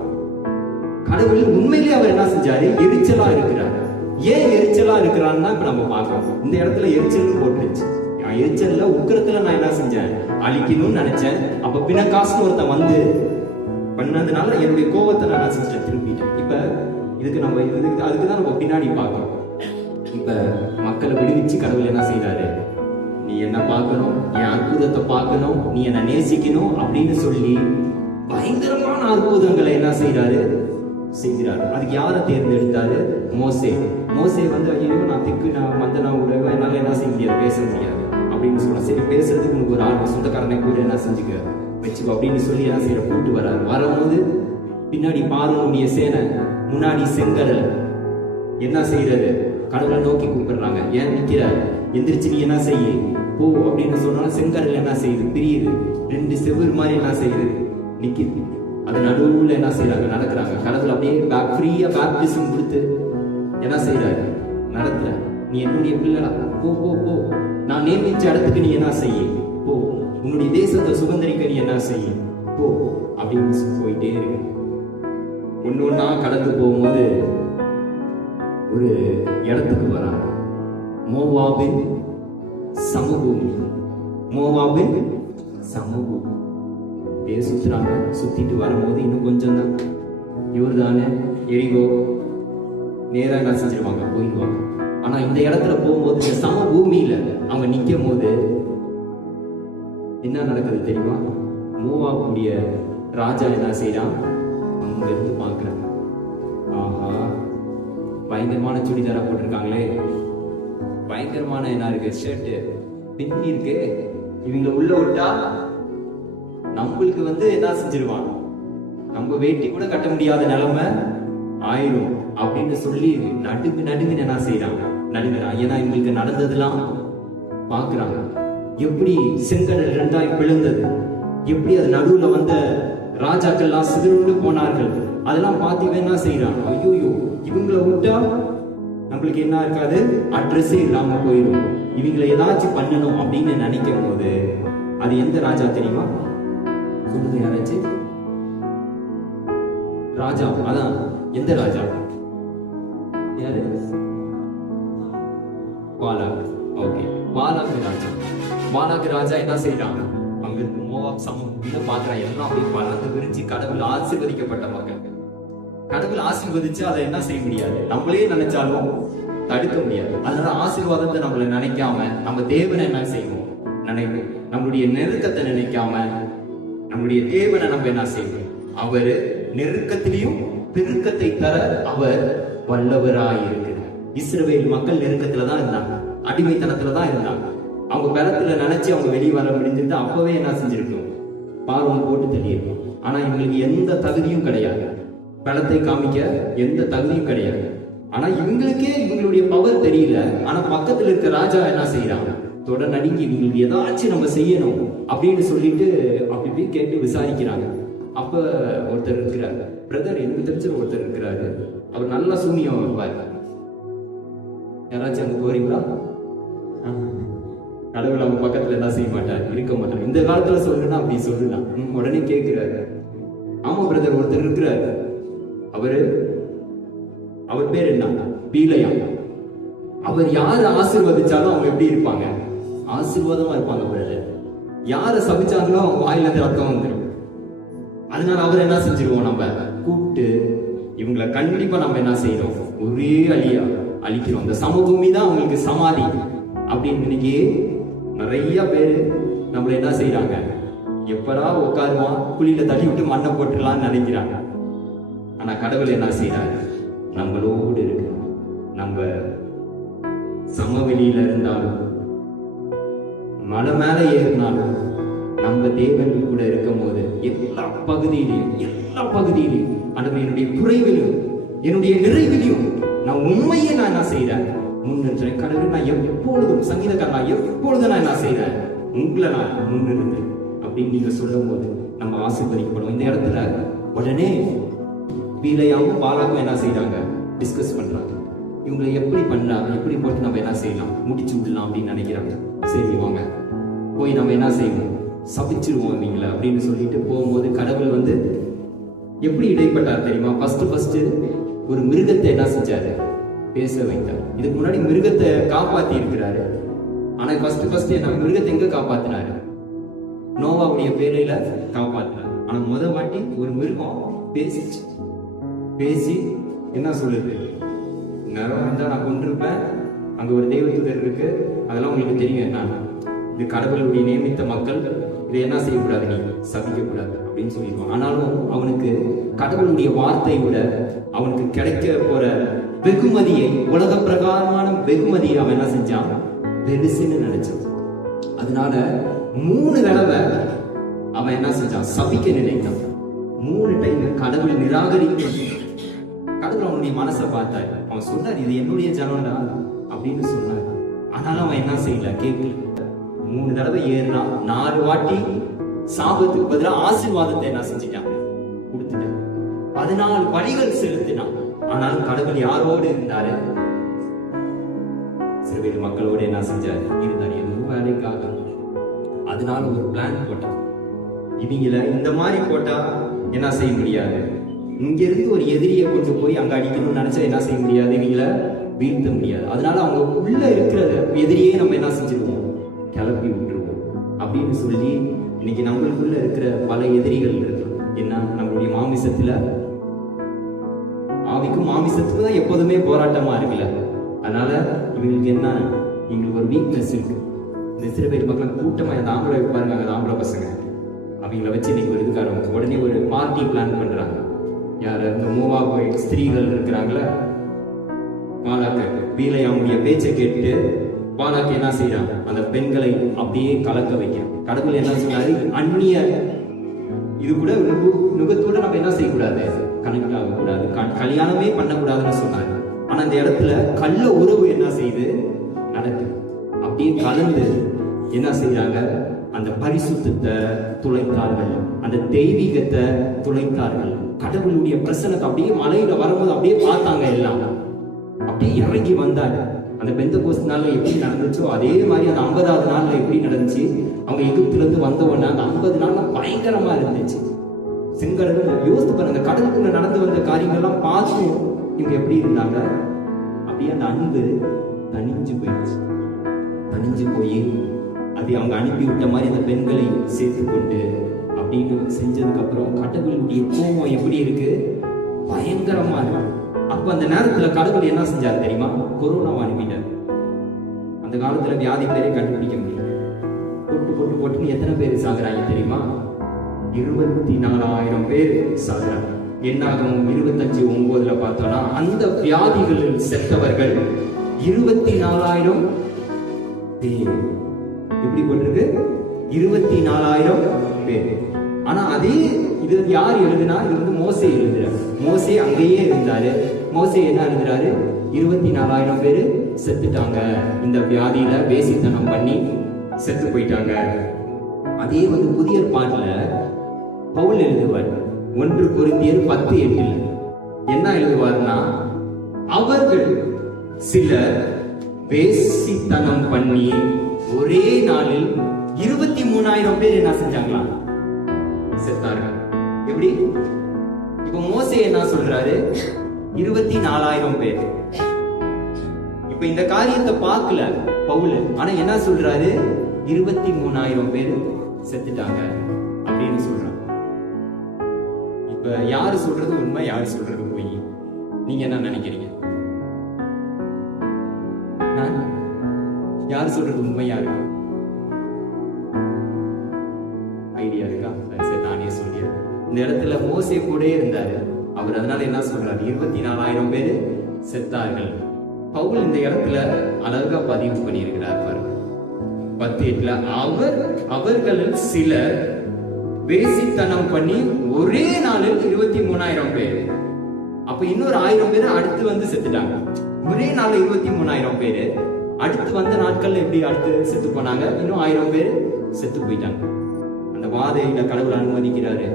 கடவுள் உண்மையிலேயே அவர் என்ன செஞ்சாரு? எரிச்சலா இருக்கிறார். ஏன் எரிச்சலா இருக்கிறான்னு இப்ப நம்ம பார்க்கிறோம். இந்த இடத்துல எரிச்சல் போட்டுருச்சு. எரிச்சல்ல உக்கிரத்துல நான் என்ன செஞ்சேன்? அழிக்கணும்னு நினைச்சேன். அப்ப பினகாஸ்னு ஒருத்தன் பண்ணதுனால என்னுடைய கோபத்தை நான் செஞ்சேன், திரும்பிட்டேன். இப்ப இதுக்கு நம்ம அதுக்கு தான் நம்ம பின்னாடி பார்க்கணும். இப்ப மக்களை விடுவிச்சு கடவுள் என்ன செய்யறாரு? நீ என்ன பார்க்கணும், என் அற்புதத்தை பார்க்கணும், நீ என்ன நேசிக்கணும் அப்படின்னு சொல்லி பயங்கரமான அற்புதங்களை என்ன செய்யறாரு? செய்கிறாரு. அதுக்கு யாரை தேர்ந்தெடுத்தாரு? மோசே. மோசே வந்து ஐயோ நான் திக்கு நான் மந்தனா உடவை என்னால என்ன செய்ய முடியாது, பேச முடியாது அப்படின்னு சொன்னா, சரி பேசுறதுக்கு உனக்கு ஒரு ஆள் சொந்தக்காரனை கூட என்ன செஞ்சுக்க வச்சுக்கோ அப்படின்னு சொல்லி என்ன செய்யற கூட்டு வர்றாரு. வரும்போது பின்னாடி பார்வோனுடைய சேனை, முன்னாடி செங்கடல் என்ன செய்யறது? கடவுளை நோக்கி கூப்பிடுறாங்க. ஏன் நிக்கிற? எந்திரிச்சு நீ என்ன செய்ய போ அப்படின்னு சொன்னாலும் செங்கடல் என்ன செய்யுது? பிரியுது. 2 செவ்வறு மாதிரி என்ன செய்யுது? நிக்குது. அது நடுவுல என்ன செய்யறாங்க? நடக்கிறாங்க. கடவுள் அப்படியே ஃப்ரீயா பேப்டிசம் கொடுத்து என்ன செய்யறாரு? நடத்துற. நீ என்னுடைய பிள்ளைடா, போ போ போ, நான் நியமிச்ச இடத்துக்கு நீ என்ன செய்ய போ, உன்னுடைய தேசத்தை சுதந்திரிக்க நீ என்ன செய்ய போ அப்படின்னு போயிட்டே இருக்கு. ஒன்னொன்னா கடந்து போகும்போது ஒரு இடத்துக்கு வராங்க. மோவாபின் சமபூமி. மோவாபின் சமபூமி சுத்துறாங்க. சுத்திட்டு வரும்போது இன்னும் கொஞ்சம் தான் இவர் தானே எரிகோ நேராக என்ன செஞ்சிருவாங்க? போயிடுவாங்க. ஆனா இந்த இடத்துல போகும்போது இந்த சமபூமியில அவங்க நிற்கும் போது என்ன நடக்குது தெரியுமா? மோவாபுடைய ராஜா என்ன செய்யறான்? அங்க இருந்து பாக்குறாங்க. ஆஹா, பயங்கரமான சுடிதாரா போட்டிருக்காங்களே, பயங்கரமான என்ன இருக்கு ஷர்ட் பின்னி இருக்கு, இவங்களை உள்ள விட்டா நம்மளுக்கு வந்து என்ன செஞ்சிருவான், நம்ம வேட்டி கூட கட்ட முடியாத நிலைமை ஆயிரும் அப்படின்னு சொல்லி நடுங்கு என்ன செய்யறாங்க? நடுங்கிறான். ஏன்னா இவங்களுக்கு நடந்ததெல்லாம் பாக்குறாங்க. எப்படி செங்கடல் 2ஆய் பிளந்தது, எப்படி அது நடுவுல வந்த ராஜாக்கள்லாம் சிதறுண்டு போனார்கள், அதெல்லாம் பார்த்து என்ன செய்யறான்? ஐயோ இவங்களை விட்டா நம்மளுக்கு என்ன இருக்காது, அட்ரஸே இல்லாம போயிடும், இவங்களை ஏதாச்சும் பண்ணணும் அப்படின்னு நினைக்கும் போது அது எந்த ராஜா தெரியுமா? சொல்லுங்க யாராச்சும்? ராஜா. அதான் எந்த ராஜா? யாரு? பாலாக். ஓகே, பாலாக் ராஜா. பாலாக் ராஜா என்ன செய்யறாங்க? அங்க இருக்கு மோவாப் சமூகத்தை பாக்குறான். எல்லாம் அப்படியே பறந்து விரிச்சு கடவுள் ஆசீர்வதிக்கப்பட்ட மக்கள். கடவுள் ஆசீர்வதிச்சு அதை என்ன செய்ய முடியாது, நம்மளே நினைச்சாலும் தடுக்க முடியாது. அதனால ஆசீர்வாதத்தை நம்மள நினைக்காம நம்ம தேவனை என்ன செய்வோம்? நினைப்போம். நம்மளுடைய நெருக்கத்தை நினைக்காம நம்முடைய தேவனை நம்ம என்ன செய்வோம்? அவர் நெருக்கத்திலையும் பெருக்கத்தை தர அவர் வல்லவராயிருக்கிறார். இஸ்ரவேல் மக்கள் நெருக்கத்துல தான் இருந்தாங்க, அடிமைத்தனத்துல தான் இருந்தாங்க. அவங்க பலத்துல நினைச்சு அவங்க வெளியே வர முடிஞ்சிருந்தா அப்பவே என்ன செஞ்சிருக்கும்? பார்வன் போட்டு தள்ளியிருக்கும். ஆனா இவங்களுக்கு எந்த தகுதியும் கிடையாது, பலத்தை காமிக்க எந்த தகுதியும் கிடையாது. ஆனா இவங்களுக்கே இவங்களுடைய பவர் தெரியல. ஆனா பக்கத்துல இருக்க ராஜா என்ன செய்யறாங்க? தொடர் நடுங்கி இவங்களுக்கு ஏதாச்சும் நம்ம செய்யணும் அப்படின்னு சொல்லிட்டு அப்படி கேட்டு விசாரிக்கிறாங்க. அப்ப ஒருத்தர் இருக்கிறாரு, பிரதர் எனக்கு தெரிஞ்ச ஒருத்தர் இருக்கிறாரு, அவர் நல்லா சூனியம் வைப்பாரு, யாராச்சும் அங்க போறீங்களா? கடவுள் அவங்க பக்கத்துல என்ன செய்ய மாட்டார், இருக்க மாட்டார். இந்த காலத்துல சொல்லுன்னா அப்படி சொல்லலாம். உடனே கேட்கிறாரு, ஆமா பிரதர் ஒருத்தர் இருக்கிறாரு, அவர் பேர் என்ன? பீலையா. அவர் யாரு ஆசீர்வதிச்சாலும் அவங்க எப்படி இருப்பாங்க? ஆசீர்வாதமா இருப்பாங்க பிரதர். யாரை சபிச்சாங்களோ அவங்க வாயில இருந்து ரத்தம் வந்துடும். அதனால அவர் என்ன செஞ்சிருவோம்? நம்ம கூப்பிட்டு இவங்களை கண்டிப்பா நம்ம என்ன செய்யறோம்? ஒரே அழிக்கிறோம். இந்த சமபூமி தான் அவங்களுக்கு சமாதி அப்படின்னு இன்னைக்கு நிறைய பேரு நம்மள என்ன செய்யறாங்க? எப்படா உட்காருவான், குழியில தள்ளி விட்டு மண்ணை போட்டுடலாம்னு நினைக்கிறாங்க. ஆனா கடவுள் என்ன செய்யறாரு? நம்மளோடு இருக்கு. நம்ம சமவெளியில இருந்தாலும் மலை மேல ஏறினாலும் நம்ம தேவன் கூட இருக்கும் போது எல்லா பகுதியிலையும் ஆண்டவர் என்னுடைய குறைவிலும் என்னுடைய நிறைவிலையும் நான் உண்மையை நான் என்ன செய்யறேன்? முன்னின்றேன். கடவுள் நான் எப்பொழுதும் சங்கீதக்காரன் எப்பொழுதும் நான் என்ன செய்யறேன்? உங்களை நான் முன்னிருந்து அப்படின்னு நீங்க சொல்லும் போது நம்ம ஆசீர்வதிக்கப்படும். இந்த இடத்துல உடனே பீலையாவும் பாலாக்கும் என்ன செய்யறாங்க? டிஸ்கஸ் பண்றாங்க. இவங்களை எப்படி பண்ணலாம், எப்படி போட்டு நம்ம என்ன செய்யலாம், முடிச்சு விடலாம் அப்படின்னு நினைக்கிறாங்க. சரி வாங்க போய் நம்ம என்ன செய்வோம், சபிச்சிருவோம் இவங்களை அப்படின்னு சொல்லிட்டு போகும்போது கடவுள் வந்து எப்படி இடைப்பட்டார் தெரியுமா? ஃபர்ஸ்ட் ஒரு மிருகத்தை என்ன செஞ்சாரு? பேச வைத்தார். இதுக்கு முன்னாடி மிருகத்தை காப்பாத்தி இருக்கிறாரு. ஆனா ஃபர்ஸ்ட் என்ன மிருகத்தை எங்க காப்பாத்தினாரு? நோவாவுடைய பேரையில காப்பாத்தினார். ஆனா வாட்டி ஒரு மிருகம் பேசி என்ன சொல்லுது? நேரம் இருந்தா நான் கொண்டிருப்பேன், அங்க ஒரு தெய்வதூதர் இருக்கு, அதெல்லாம் உங்களுக்கு தெரியும். என்ன இது கடவுளுடைய நியமித்த மக்கள், இதை என்ன செய்யக்கூடாது, நீ சபிக்க கூடாது அப்படின்னு சொல்லிடுவான். ஆனாலும் அவனுக்கு கடவுளுடைய வார்த்தையை விட அவனுக்கு கிடைக்க போற வெகுமதியை, உலக பிரகாரமான வெகுமதியை அவன் என்ன செஞ்சான்? பெருசுன்னு நினைச்சான். அதனால 3 தடவை அவன் என்ன செஞ்சான்? சபிக்க நினைத்தான். 3 டைம் கடவுள் நிராகரிக்க. கடவுள் அவனுடைய மனசை பார்த்தாரு. அவன் சொன்னார், இது என்னுடைய ஜனம்டா அப்படின்னு சொன்னார். ஆனாலும் அவன் என்ன செய்யல, கேட்கல. 3 தடவை ஏறினா 4 வாட்டி சாபத்துக்கு பதிலாக ஆசீர்வாதத்தை என்ன செஞ்சிட்டான்? கொடுத்துட்டான். 14 பலிகள் செலுத்தினான். ஆனாலும் கடவுள் யாரோடு இருந்தாரு? சிறுவீடு மக்களோடு என்ன செஞ்சாரு? இருந்தாரு. எதுவும் வேலைக்காக. அதனால ஒரு பிளான் போட்டான். இவங்கள இந்த மாதிரி போட்டா என்ன செய்ய முடியாது, இங்க இருந்து ஒரு எதிரியை கொண்டு போய் அங்க அடிக்கணும்னு நினைச்சா என்ன செய்ய முடியாது, இவங்கள வீழ்த்த முடியாது. அதனால அவங்க உள்ள இருக்கிற எதிரியே நம்ம என்ன செஞ்சிருவோம்? கிளப்பி விட்டுருவோம் அப்படின்னு சொல்லி இன்னைக்கு நம்மளுக்குள்ள இருக்கிற பல எதிரிகள் இருக்கு. என்ன, நம்மளுடைய மாமிசத்துல, ஆவிக்கும் மாமிசத்துக்கு தான் எப்போதுமே போராட்டமா இருக்குல்ல. அதனால இவங்களுக்கு என்ன, இவங்களுக்கு ஒரு வீக்னஸ் இருக்கு. இந்த சிறு பேர் மக்கள் கூட்டமா அந்த ஆம்பளை பாருங்க, அந்த ஆம்பளை பசங்க அவங்கள வச்சு இன்னைக்கு ஒரு இதுக்காரங்க உடனே ஒரு பார்ட்டி பிளான் பண்றாங்க. யாரு? இந்த மூவாபு ஸ்திரீகள் இருக்கிறாங்களா, பாலாக்கு பீலையாவுடைய பேச்சை கேட்டு பாலாக்கு என்ன செய்யறான்? அந்த பெண்களை அப்படியே கலக்க வைக்கிறான். கடவுள் என்ன சொன்னாரு? அந்நிய இது கூட நுகத்தோட நம்ம என்ன செய்யக்கூடாது, கனெக்ட் ஆகக்கூடாது, கல்யாணமே பண்ணக்கூடாதுன்னு சொன்னாரு. ஆனா அந்த இடத்துல கள்ள உறவு என்ன செய்யுது, நடக்குது. அப்படியே கலந்து என்ன செய்யறாங்க? அந்த பரிசுத்தத்தை துளைத்தார்கள், அந்த தெய்வீகத்தை துளைத்தார்கள். கடவுளுடைய பிரசனத்தை அப்படியே மலையில வரும்போது அப்படியே பார்த்தாங்க. எல்லாம் அப்படியே இறங்கி வந்தாங்க. அந்த பெந்தகோஸ்து நாள்ல எப்படி நடந்துச்சோ அதே மாதிரி அந்த 50வது நாள்ல எப்படி நடந்துச்சு? அவங்க எகிப்துல இருந்து வந்த உடனே அந்த 50 நாள்ல பயங்கரமா இருந்துச்சு. செங்கடல் யோசித்து பாருங்க, அந்த கடலுக்குள்ள நடந்து வந்த காரியங்கள்லாம் பார்த்து இவங்க எப்படி இருந்தாங்க? அப்படியே அந்த அன்பு தனிஞ்சு போயிடுச்சு. தனிஞ்சு போய் அது அவங்க அனுப்பி விட்ட மாதிரி அந்த பெண்களை சேர்த்து கொண்டு அப்படின்னு செஞ்சதுக்கு அப்புறம் கடவுளுடைய கோபம் எப்படி இருக்கு? பயங்கரமா இருக்கு. அப்ப அந்த நேரத்துல கடவுள் என்ன செஞ்சாரு தெரியுமா? கொரோனாவை அனுப்பிட்டார். அந்த காலத்துல வியாதி பேரை கண்டுபிடிக்க முடியும். போட்டு எத்தனை பேர் சாகுறாங்க தெரியுமா? 24,000 பேர் சாகுறாங்க. என்னாகும் 25:9 பார்த்தோம்னா அந்த வியாதிகளில் செத்தவர்கள் 24,000 பேர். எப்படி போட்டிருக்கு? 24,000 பேர். ஆனா அதே இது யார் எழுதுனா? இது வந்து மோசே எழுதுறாரு. மோசே அங்கேயே இருந்தாரு. மோசே என்ன எழுதுறாரு? 24,000 பேரு செத்துட்டாங்க, இந்த வியாதியில வேசித்தனம் பண்ணி செத்து போயிட்டாங்க. அதே வந்து புதிய ஏற்பாட்டுல பவுல் எழுதுவார். 1 கொரிந்தியர் 10:8 என்ன எழுதுவார்னா, அவர்கள் சிலர் வேசித்தனம் பண்ணி ஒரே நாளில் 23,000 பேர் என்ன செஞ்சாங்களா? செத்தார்கள். எப்படி? இப்ப மோசே என்ன சொல்றாரு? 24,000 பேர். இப்ப இந்த காரியத்தை பார்க்கல பவுல், ஆனா என்ன சொல்றாரு? 23,000 பேர் செத்துட்டாங்க அப்படின்னு சொல்றாங்க. இப்ப யாரு சொல்றது உண்மை, யாரு சொல்றது பொய்? நீங்க என்ன நினைக்கிறீங்க? யாரு சொல்றது உண்மையா இருக்கு? ஐடியா இருக்கா? சரி, நானே சொல்லிடுறேன். இந்த இடத்துல மோசே கூட இருந்தாரு. அவர் அதனால என்ன சொல்றாரு? 24,000 பேர் செத்தார்கள். பவுல் இந்த இடத்துல அழகா பதிவு பண்ணியிருக்கிறார் பாருங்க. 10:8 அவர்களில் சிலர் வேசித்தனம் பண்ணி ஒரே நாளில் 23,000 பேர். அப்ப இன்னொரு 1000 பேர் அடுத்து வந்து செத்துட்டாங்க. ஒரே நாள் 23,000 பேர். அடுத்து வந்த நாட்கள் எப்படி அடுத்து செத்து போனாங்க? இன்னும் 1000 பேர் செத்து போயிட்டாங்க. அந்த வாதையில கடவுள் அனுமதிக்கிறாரு.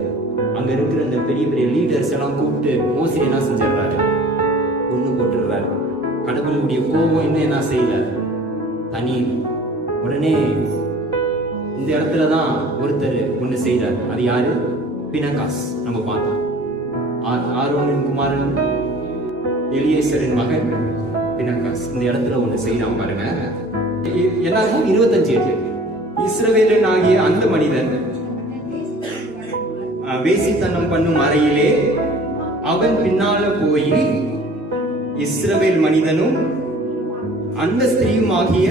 அங்க இருக்கிற அந்த பெரிய பெரிய லீடர்ஸ் எல்லாம் கூப்பிட்டு மோசே என்ன செஞ்சிடறாரு? கொன்னு போட்டுறாரு. கடவுளுடைய கோபம் இன்னும் என்ன செய்யல, தனி. உடனே இந்த இடத்துலதான் ஒருத்தர் ஒண்ணு செய்யறாரு. அது யாரு? பினகாஸ். நம்ம பார்த்தோம். ஆரோனின் குமாரன் எலியேசரின் மகன் பினகாஸ் இந்த இடத்துல ஒண்ணு செய்யறான் பாருங்க. எல்லாருக்கும் 25:8 இஸ்ரவேலன் ஆகிய அந்த மனிதன் வேசித்தனம் பண்ணும் அறையிலே அவன் பின்னால போய் இஸ்ரவேல் மனிதனும் அந்த ஸ்திரீயும் ஆகிய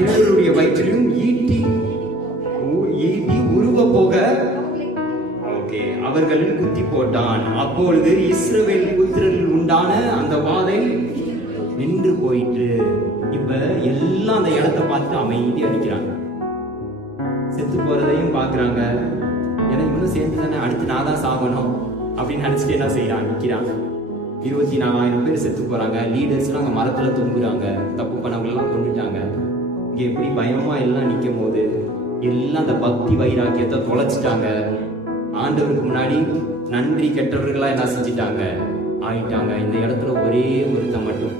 இருவருடைய வயிற்றிலும் ஈட்டி உருவ போக அவர்கள் குத்தி போட்டான். அப்பொழுது இஸ்ரவேல் புத்திரரில் உண்டான அந்த வாதை நின்று போயிட்டு. இப்ப எல்லாம் அந்த இடத்தை பார்த்து அமைதியா அடிக்கிறாங்க. செத்து போறதையும் பாக்குறாங்க. ஏன்னா இவனும் சேர்ந்து தானே அடுத்து நான் தான் சாகணும் அப்படின்னு நினைச்சிட்டு என்ன செய்யறாங்க, நிக்கிறாங்க. 24,000 பேர் செத்து போறாங்க. லீடர்ஸ் எல்லாம் அங்க மரத்துல தொங்குறாங்க. தப்பு பண்ணவங்க எல்லாம் கொண்டுட்டாங்க. இங்க எப்படி பயமா எல்லாம் நிக்கும் போது எல்லாம் அந்த பக்தி வைராக்கியத்தை தொலைச்சிட்டாங்க. ஆண்டவருக்கு முன்னாடி நன்றி கெட்டவர்களா என்ன செஞ்சிட்டாங்க, ஆயிட்டாங்க. இந்த இடத்துல ஒரே ஒருத்தன் மட்டும்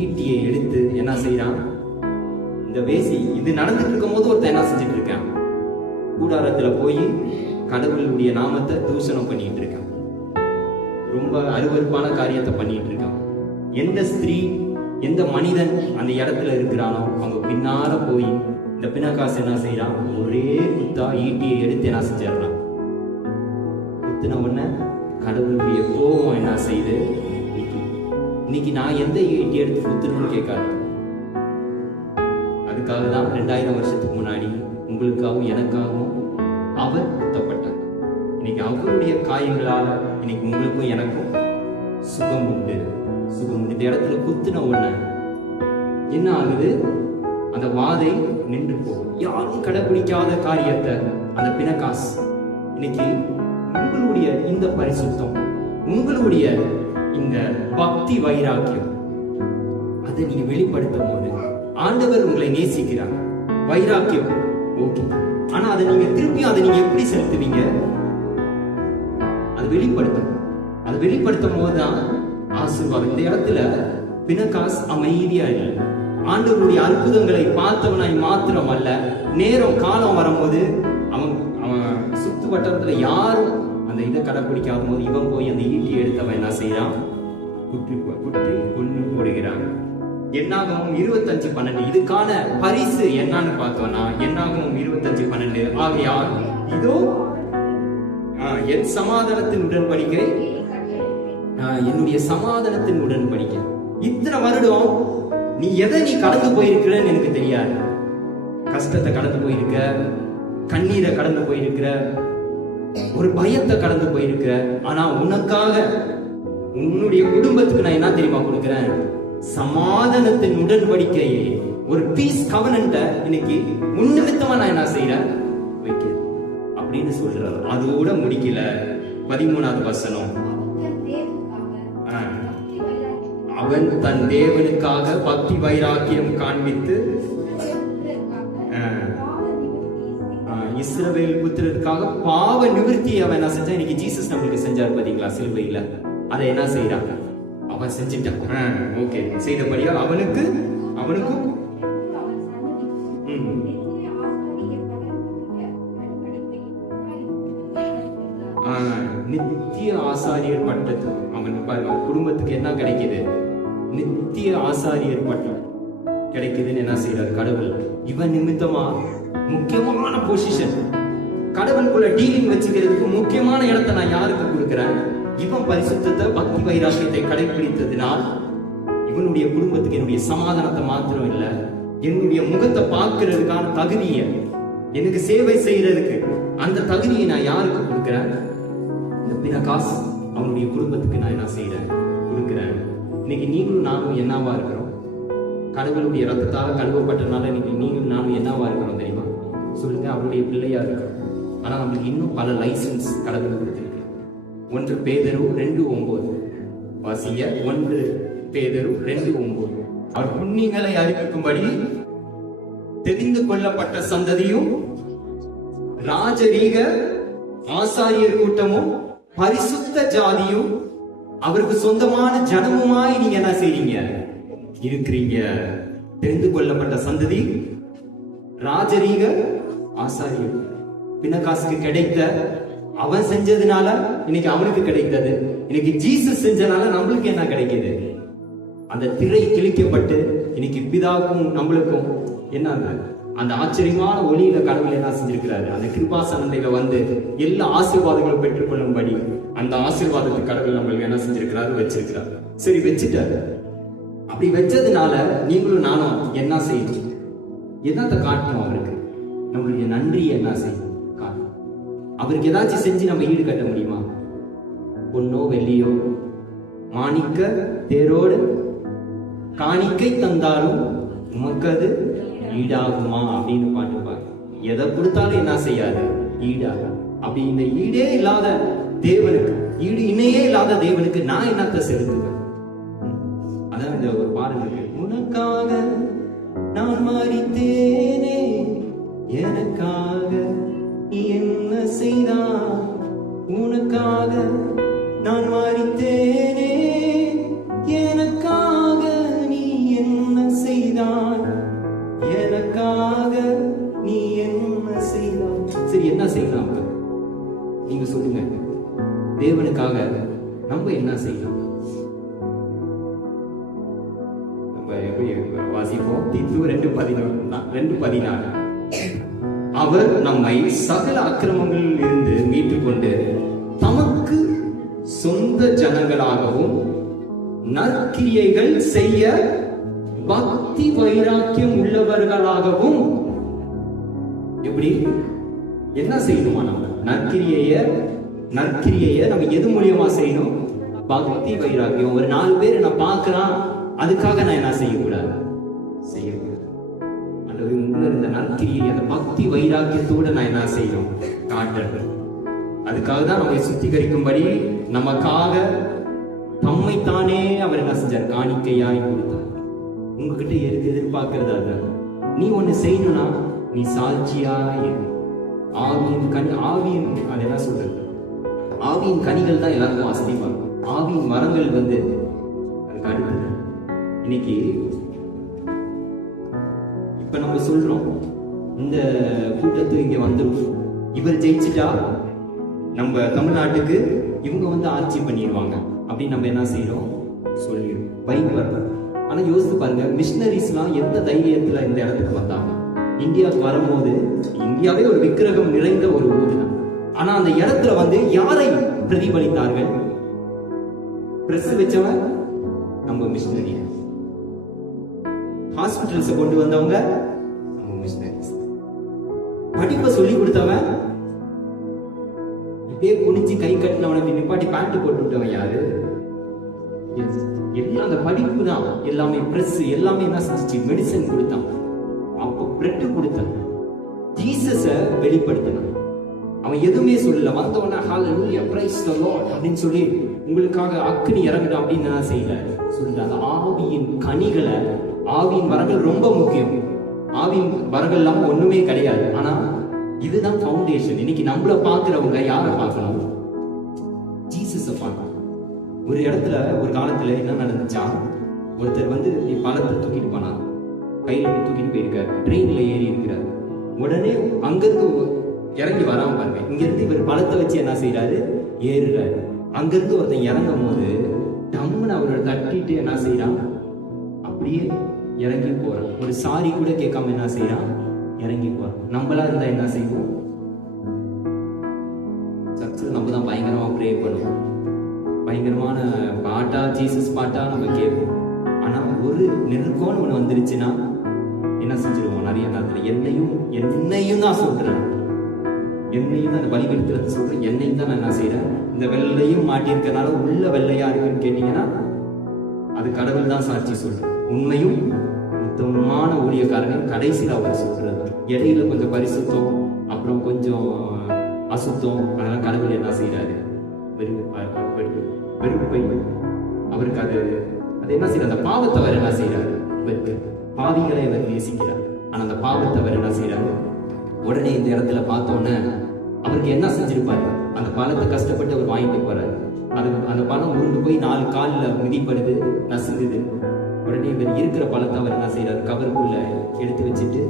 ஈட்டியை எடுத்து என்ன செய்யறான், இந்த வேசி இது நடந்துட்டு இருக்கும் போது ஒருத்தன் என்ன செஞ்சுட்டு இருக்கான், கூடாரத்துல போய் கடவுளுடைய நாமத்தை தூஷணம் பண்ணிட்டு இருக்கான். ரொம்ப அருவருப்பான காரியத்தை பண்ணிட்டு இருக்கான். எந்த ஸ்திரீ எந்த மனிதன் அந்த இடத்துல இருக்கிறானோ அவங்க பின்னால போய் இந்த பினாகாஸ் என்ன செய்யறான், ஒரே குத்தா ஈட்டியை எடுத்து என்ன செஞ்சிடறான். குத்துன உடனே கடவுளுடைய கோபம் என்ன செய்யுது, இன்னைக்கு நான் எந்த ஈட்டி எடுத்து குத்துணும்னு கேட்காது. அதுக்காக தான் 2000 வருஷத்துக்கு முன்னாடி உங்களுக்காகவும் எனக்காகவும் அவர் குத்தப்பட்டார். இன்னைக்கு அவருடைய காயங்களால இன்னைக்கு உங்களுக்கும் எனக்கும் சுகம் உண்டு, சுகம் உண்டு. இந்த இடத்துல குத்துன உடனே என்ன ஆகுது, அந்த வாதை நின்று போகும். யாரும் கடைபிடிக்காத காரியத்தை அந்த பினாகாஸ் இன்னைக்கு உங்களுடைய இந்த பரிசுத்தம், உங்களுடைய இந்த பக்தி வைராக்கியம் அதை நீங்க வெளிப்படுத்தும் போது ஆண்டவர் உங்களை நேசிக்கிறார். வைராக்கியம் ஓகே, ஆனா அதை நீங்க திருப்பியும் அதை நீங்க எப்படி செலுத்துவீங்க, அது வெளிப்படுத்தும். அது வெளிப்படுத்தும் போதுதான் ஆசீர்வாதம். இந்த இடத்துல பினாகாஸ் அமைதியா இல்லை. ஆண்டவருடைய அற்புதங்களை பார்த்தவனாய் மாத்திரம் அல்ல, நேரம் காலம் வரும்போது அவன் சுத்து வட்டாரத்துல யாரும் அந்த இதை கடைபிடிக்காத போது இவன் போய் அந்த ஈட்டியை எடுத்தவன் என்ன செய்யறான், குற்றி கொண்டு போடுகிறான். என்னாகவும் 25:12 இதுக்கான பரிசு என்னன்னு பார்த்தோம்னா, என்னாகவும் 25:12 ஆகையால் இதோ என் சமாதானத்தின் உடன்படிக்கை, என்னுடைய சமாதானத்தின் உடன்படிக்கை. இத்தனை வருடம் நீ எதை கடந்து போயிருக்கிறன்னு எனக்கு தெரியாது. கஷ்டத்தை கடந்து போயிருக்க, கண்ணீரை கடந்து போயிருக்கிற, ஒரு பயத்தை கடந்து போயிருக்கிற. ஆனா உனக்காக உன்னுடைய குடும்பத்துக்கு நான் என்ன தெரியுமா கொடுக்கிறேன், சமாதானத்தின் உடன்படிக்கையை, ஒரு பீஸ் கவனன்ட்ட இன்னைக்கு முன்னிமித்தமா நான் என்ன செய்யறேன் வைக்கிறேன் அப்படின்னு சொல்றாரு. அதோட முடிக்கல. 13வது வசனம், அவன் தன் தேவனுக்காக பக்தி வைராக்கியம் காண்பித்து இஸ்ரவேல் புத்திரருக்காக பாவ நிவர்த்தி அவன் என்ன செஞ்சான். இன்னைக்கு ஜீசஸ் நம்மளுக்கு செஞ்சார் பாத்தீங்களா சிலுவையில, அதை என்ன செய்யறாங்க அவன் செஞ்சுட்டான். ஓகே, செய்தபடியால் அவனுக்கும் நித்திய ஆசாரியர் பட்டத்து. அவன் பாருங்க, குடும்பத்துக்கு என்ன கிடைக்குது, நித்திய ஆசாரியர் பட்டம் கிடைக்குதுன்னு என்ன செய்யறாரு கடவுள். இவன் நிமித்தமா முக்கியமான பொசிஷன், கடவுளுக்குள்ள டீலிங் வச்சுக்கிறதுக்கு முக்கியமான இடத்தை நான் யாருக்கு கொடுக்கிறேன், இவன் பரிசுத்தத்தை பக்தி வைராக்கியத்தை கடைபிடித்ததினால் இவனுடைய குடும்பத்துக்கு என்னுடைய சமாதானத்தை மாத்திரம் இல்ல, என்னுடைய முகத்தை பார்க்கிறதுக்கான தகுதியை, எனக்கு சேவை செய்யறதுக்கு அந்த தகுதியை நான் யாருக்கு கொடுக்கிறேன், இந்த பினாகாஸ் அவனுடைய குடும்பத்துக்கு நான் என்ன செய்யறேன், கொடுக்கிறேன். இன்னைக்கு நீங்களும் நானும் என்னவா இருக்கிறோம், கடவுளுடைய ரத்தத்தால கழுவப்பட்டனால இன்னைக்கு நீங்களும் நானும் என்னவா இருக்கிறோம் தெரியுமா சொல்லுங்க, அவருடைய பிள்ளையா இருக்கிறோம். ஆனா நம்மளுக்கு இன்னும் பல லைசன்ஸ் கடவுள் கொடுத்திருக்கு. 1 பேதுரு 2:9 வாசிங்க. 1 பேதுரு 2:9 அவர் புண்ணியங்களை அறிவிக்கும்படி தெரிந்து கொள்ளப்பட்ட சந்ததியும் ராஜரீக ஆசாரியர் கூட்டமும் பரிசுத்த ஜாதியும் அவருக்கு சொந்தமான ஜனமுமாய் நீங்க என்ன செய்றீங்க இருக்கிறீங்க. தெரிந்து கொள்ளப்பட்ட சந்ததி, ராஜரீக ஆசாரியர். பினாகாசுக்கு கிடைத்த, அவன் செஞ்சதுனால இன்னைக்கு அவனுக்கு கிடைத்தது. இன்னைக்கு ஜீசஸ் செஞ்சனால நம்மளுக்கு என்ன கிடைக்குது, அந்த திரை கிழிக்கப்பட்டு இன்னைக்கு பிதாவுக்கும் நம்மளுக்கும் என்ன அந்த ஆச்சரியமான ஒளியில கடவுள் என்ன செஞ்சிருக்கிறாரு, அந்த கிருபாசனத்தையில வந்து எல்லா ஆசீர்வாதங்களும் பெற்றுக்கொள்ளும்படி அந்த ஆசீர்வாதத்தை கடவுள் நம்மளுக்கு என்ன செஞ்சிருக்கிறாரு, வச்சிருக்கிறாரு. சரி, வச்சுட்டாரு. அப்படி வச்சதுனால நீங்களும் நானும் என்ன செய்யணும், என்னத்தை காட்டணும் அவருக்கு, நம்மளுடைய நன்றியை என்ன செய்யணும் காட்டணும். அவருக்கு ஏதாச்சும் செஞ்சு நம்ம ஈடு கட்ட முடியுமா? பொன்னோ வெள்ளியோ மாணிக்க தேரோடு காணிக்கை தந்தாலும் உமக்கு அது ஈடாகுமா அப்படின்னு பாட்டுப்பாங்க. எதை கொடுத்தாலும் என்ன செய்யாது, ஈடாகும். அப்படி இந்த ஈடே இல்லாத தேவனுக்கு, ஈடு இணையே இல்லாத தேவனுக்கு நான் என்னத்தை செலுத்துவேன்? அதான் இந்த ஒரு பாடல், உனக்காக நான் மரித்தேனே, எனக்காக நீ என்ன செய்தாய், உனக்காக நான் மரித்தேனே, எனக்காக நீ என்ன செய்தாய், எனக்காக நீ என்ன செய்தாய். சரி, என்ன செய்யலாம் நீங்க சொல்லுங்க. தேவனுக்காக நம்ம என்ன செய்யலாம்? நம்ம எப்படி வாசிப்போம்? தீத்து 2:14. அவர் நம்மை சகல அக்கிரமங்களில் இருந்து மீட்டுக் கொண்டு தமக்கு சொந்த ஜனங்களாகவும் நற்கிரியைகள் செய்ய பக்தி வைராக்கியம் உள்ளவர்களாகவும். எப்படி என்ன செய்யணுமா? நம்ம நற்கிரியைய நம்ம எது மூலியமா செய்யணும்? பக்தி வைராக்கியம். ஒரு 4 பேர் நான் பார்க்கிறான், அதுக்காக நான் என்ன செய்யக்கூடாது, செய்யக்கூடாது. இந்த நற்கிரியை, அந்த பக்தி வைராக்கியத்தோட நான் என்ன செய்யணும், காட்டுறேன். அதுக்காக தான் நம்மை சுத்திகரிக்கும்படி நமக்காக தம்மைத்தானே அவர் என்ன செஞ்சார், காணிக்கையாய் கொடுத்தார். உங்ககிட்ட எதிர்பார்க்கிறது அதான். நீ ஒண்ணு செய்யணும்னா நீ சாட்சியாய் ஆவியின் கனி, ஆவியின் அது என்ன சொல்றது, ஆவியின் கனிகள் தான் எல்லாருக்கும் ஆசைப்பா. ஆவியின் மரங்கள் வந்து அதுக்கு அடுத்தது. இன்னைக்கு இப்ப நம்ம சொல்றோம், இந்த கூட்டத்துக்கு இங்க வந்துடும், இவர் ஜெயிச்சுட்டா நம்ம தமிழ்நாட்டுக்கு இவங்க வந்து ஆட்சி பண்ணிடுவாங்க அப்படின்னு நம்ம என்ன செய்யறோம், சொல்லிடுறோம், பைக் வர்றோம். ஆனா யோசித்து பாருங்க, மிஷினரிஸ்லாம் எந்த தைரியத்துல இந்த இடத்துக்கு வந்தாங்க? இந்தியாவுக்கு வரும்போது இந்தியாவே ஒரு விக்கிரகம் நிறைந்த ஒரு ஊர் தான். ஆனா அந்த இடத்துல வந்து யாரை பிரதிபலித்தார்கள்? பிரஸ் வச்சவன் நம்ம மிஷினரி, ஹாஸ்பிட்டல்ஸ் கொண்டு வந்தவங்க நம்ம மிஷினரிஸ், படிப்பை சொல்லி கொடுத்தவன், இப்படியே குனிஞ்சு கை கட்டினவனுக்கு நிப்பாட்டி பேண்ட் போட்டு விட்டவன் யாரு? எல்லாம் அந்த படிப்பு தான். எல்லாமே பிரஸ், எல்லாமே என்ன செஞ்சிச்சு, மெடிசன் கொடுத்தான். அப்போ பிரெட் கொடுத்தான், ஜீசஸ வெளிப்படுத்தினான். அவன் எதுவுமே சொல்லல, வந்தவன ஹalleluya praise the lord அப்படின்னு சொல்லி உங்களுக்காக அக்னி இறங்கட்டும் அப்படின்னு நான் செய்யல சொல்ல. அந்த ஆவியின் கனிகளை, ஆவியின் வரங்கள் ரொம்ப முக்கியம். ஆவியின் வரங்கள் இல்லாம ஒண்ணுமே கிடையாது. ஆனா இதுதான் ஃபவுண்டேஷன். இன்னைக்கு நம்மள பாக்குறவங்க யாரை பார்க்கணும்? ஜீசஸ பார்க்கணும். ஒரு இடத்துல ஒரு காலத்துல என்ன நடந்துச்சா, ஒருத்தர் வந்து பழத்தை தூக்கிட்டு போனார், கையில தூக்கிட்டு போயிருக்காரு, ட்ரெயின்ல ஏறி இருக்கிறார். உடனே அங்கிருந்து இறங்கி வராம பாருங்க, இங்க இருந்து இவர் பழத்தை வச்சு என்ன செய்யறாரு, ஏறுறாரு. அங்கிருந்து ஒருத்தன் இறங்கும் போது டம்முன்னு அவரோட தட்டிட்டு என்ன செய்யறான், அப்படியே இறங்கி போறான். ஒரு சாரி கூட கேட்காம என்ன செய்யறான், இறங்கி போறான். நம்மளா இருந்தா என்ன செய்வோம்? சர்ச்சில் நம்ம தான் பயங்கரமா ப்ரே பண்ணுவோம், பயங்கரமான பாட்டா, ஜீசஸ் பாட்டா நம்ம கேட்போம். ஆனா ஒரு நெருக்கோன்னு ஒண்ணு வந்துருச்சுன்னா என்ன செஞ்சிருவோம்? நிறைய நேரத்துல என்னையும் தான் சொல்றேன், என்னையும் தான் பலிபீடத்துல சொல்றேன், என்னையும் தான் நான் என்ன செய்யறேன், இந்த வெள்ளையும் மாட்டியிருக்கனால உள்ள வெள்ளையா இருக்குன்னு கேட்டீங்கன்னா அது கடவுள் தான் சாட்சி சொல்றேன். உண்மையும் உத்தமமான ஊழியக்காரர்கள் கடைசியில் அவர் சொல்றது. இடையில கொஞ்சம் பரிசுத்தம், அப்புறம் கொஞ்சம் அசுத்தம், அதெல்லாம் கடவுள் என்ன செய்யறாரு, வெறுப்பை அவருக்கு அது என்ன செய்யற, அந்த பாவத்தை அவர் என்ன செய்யறாரு, பாவிகளை அவர் நேசிக்கிறார். ஆனா அந்த பாவத்தை அவர் என்ன செய்யறாரு, உடனே இந்த இடத்துல பார்த்தோன்னே அவருக்கு என்ன செஞ்சிருப்பாரு, அந்த பழத்தை கஷ்டப்பட்டு அவர் வாங்கிட்டு போறாரு. அது அந்த பழம் உருண்டு போய் 4 காலில் மிதிப்படுது, நசுங்குது. உடனே இவர் இருக்கிற பழத்தை அவர் என்ன செய்யறாரு, கவருக்குள்ள எடுத்து வச்சுட்டு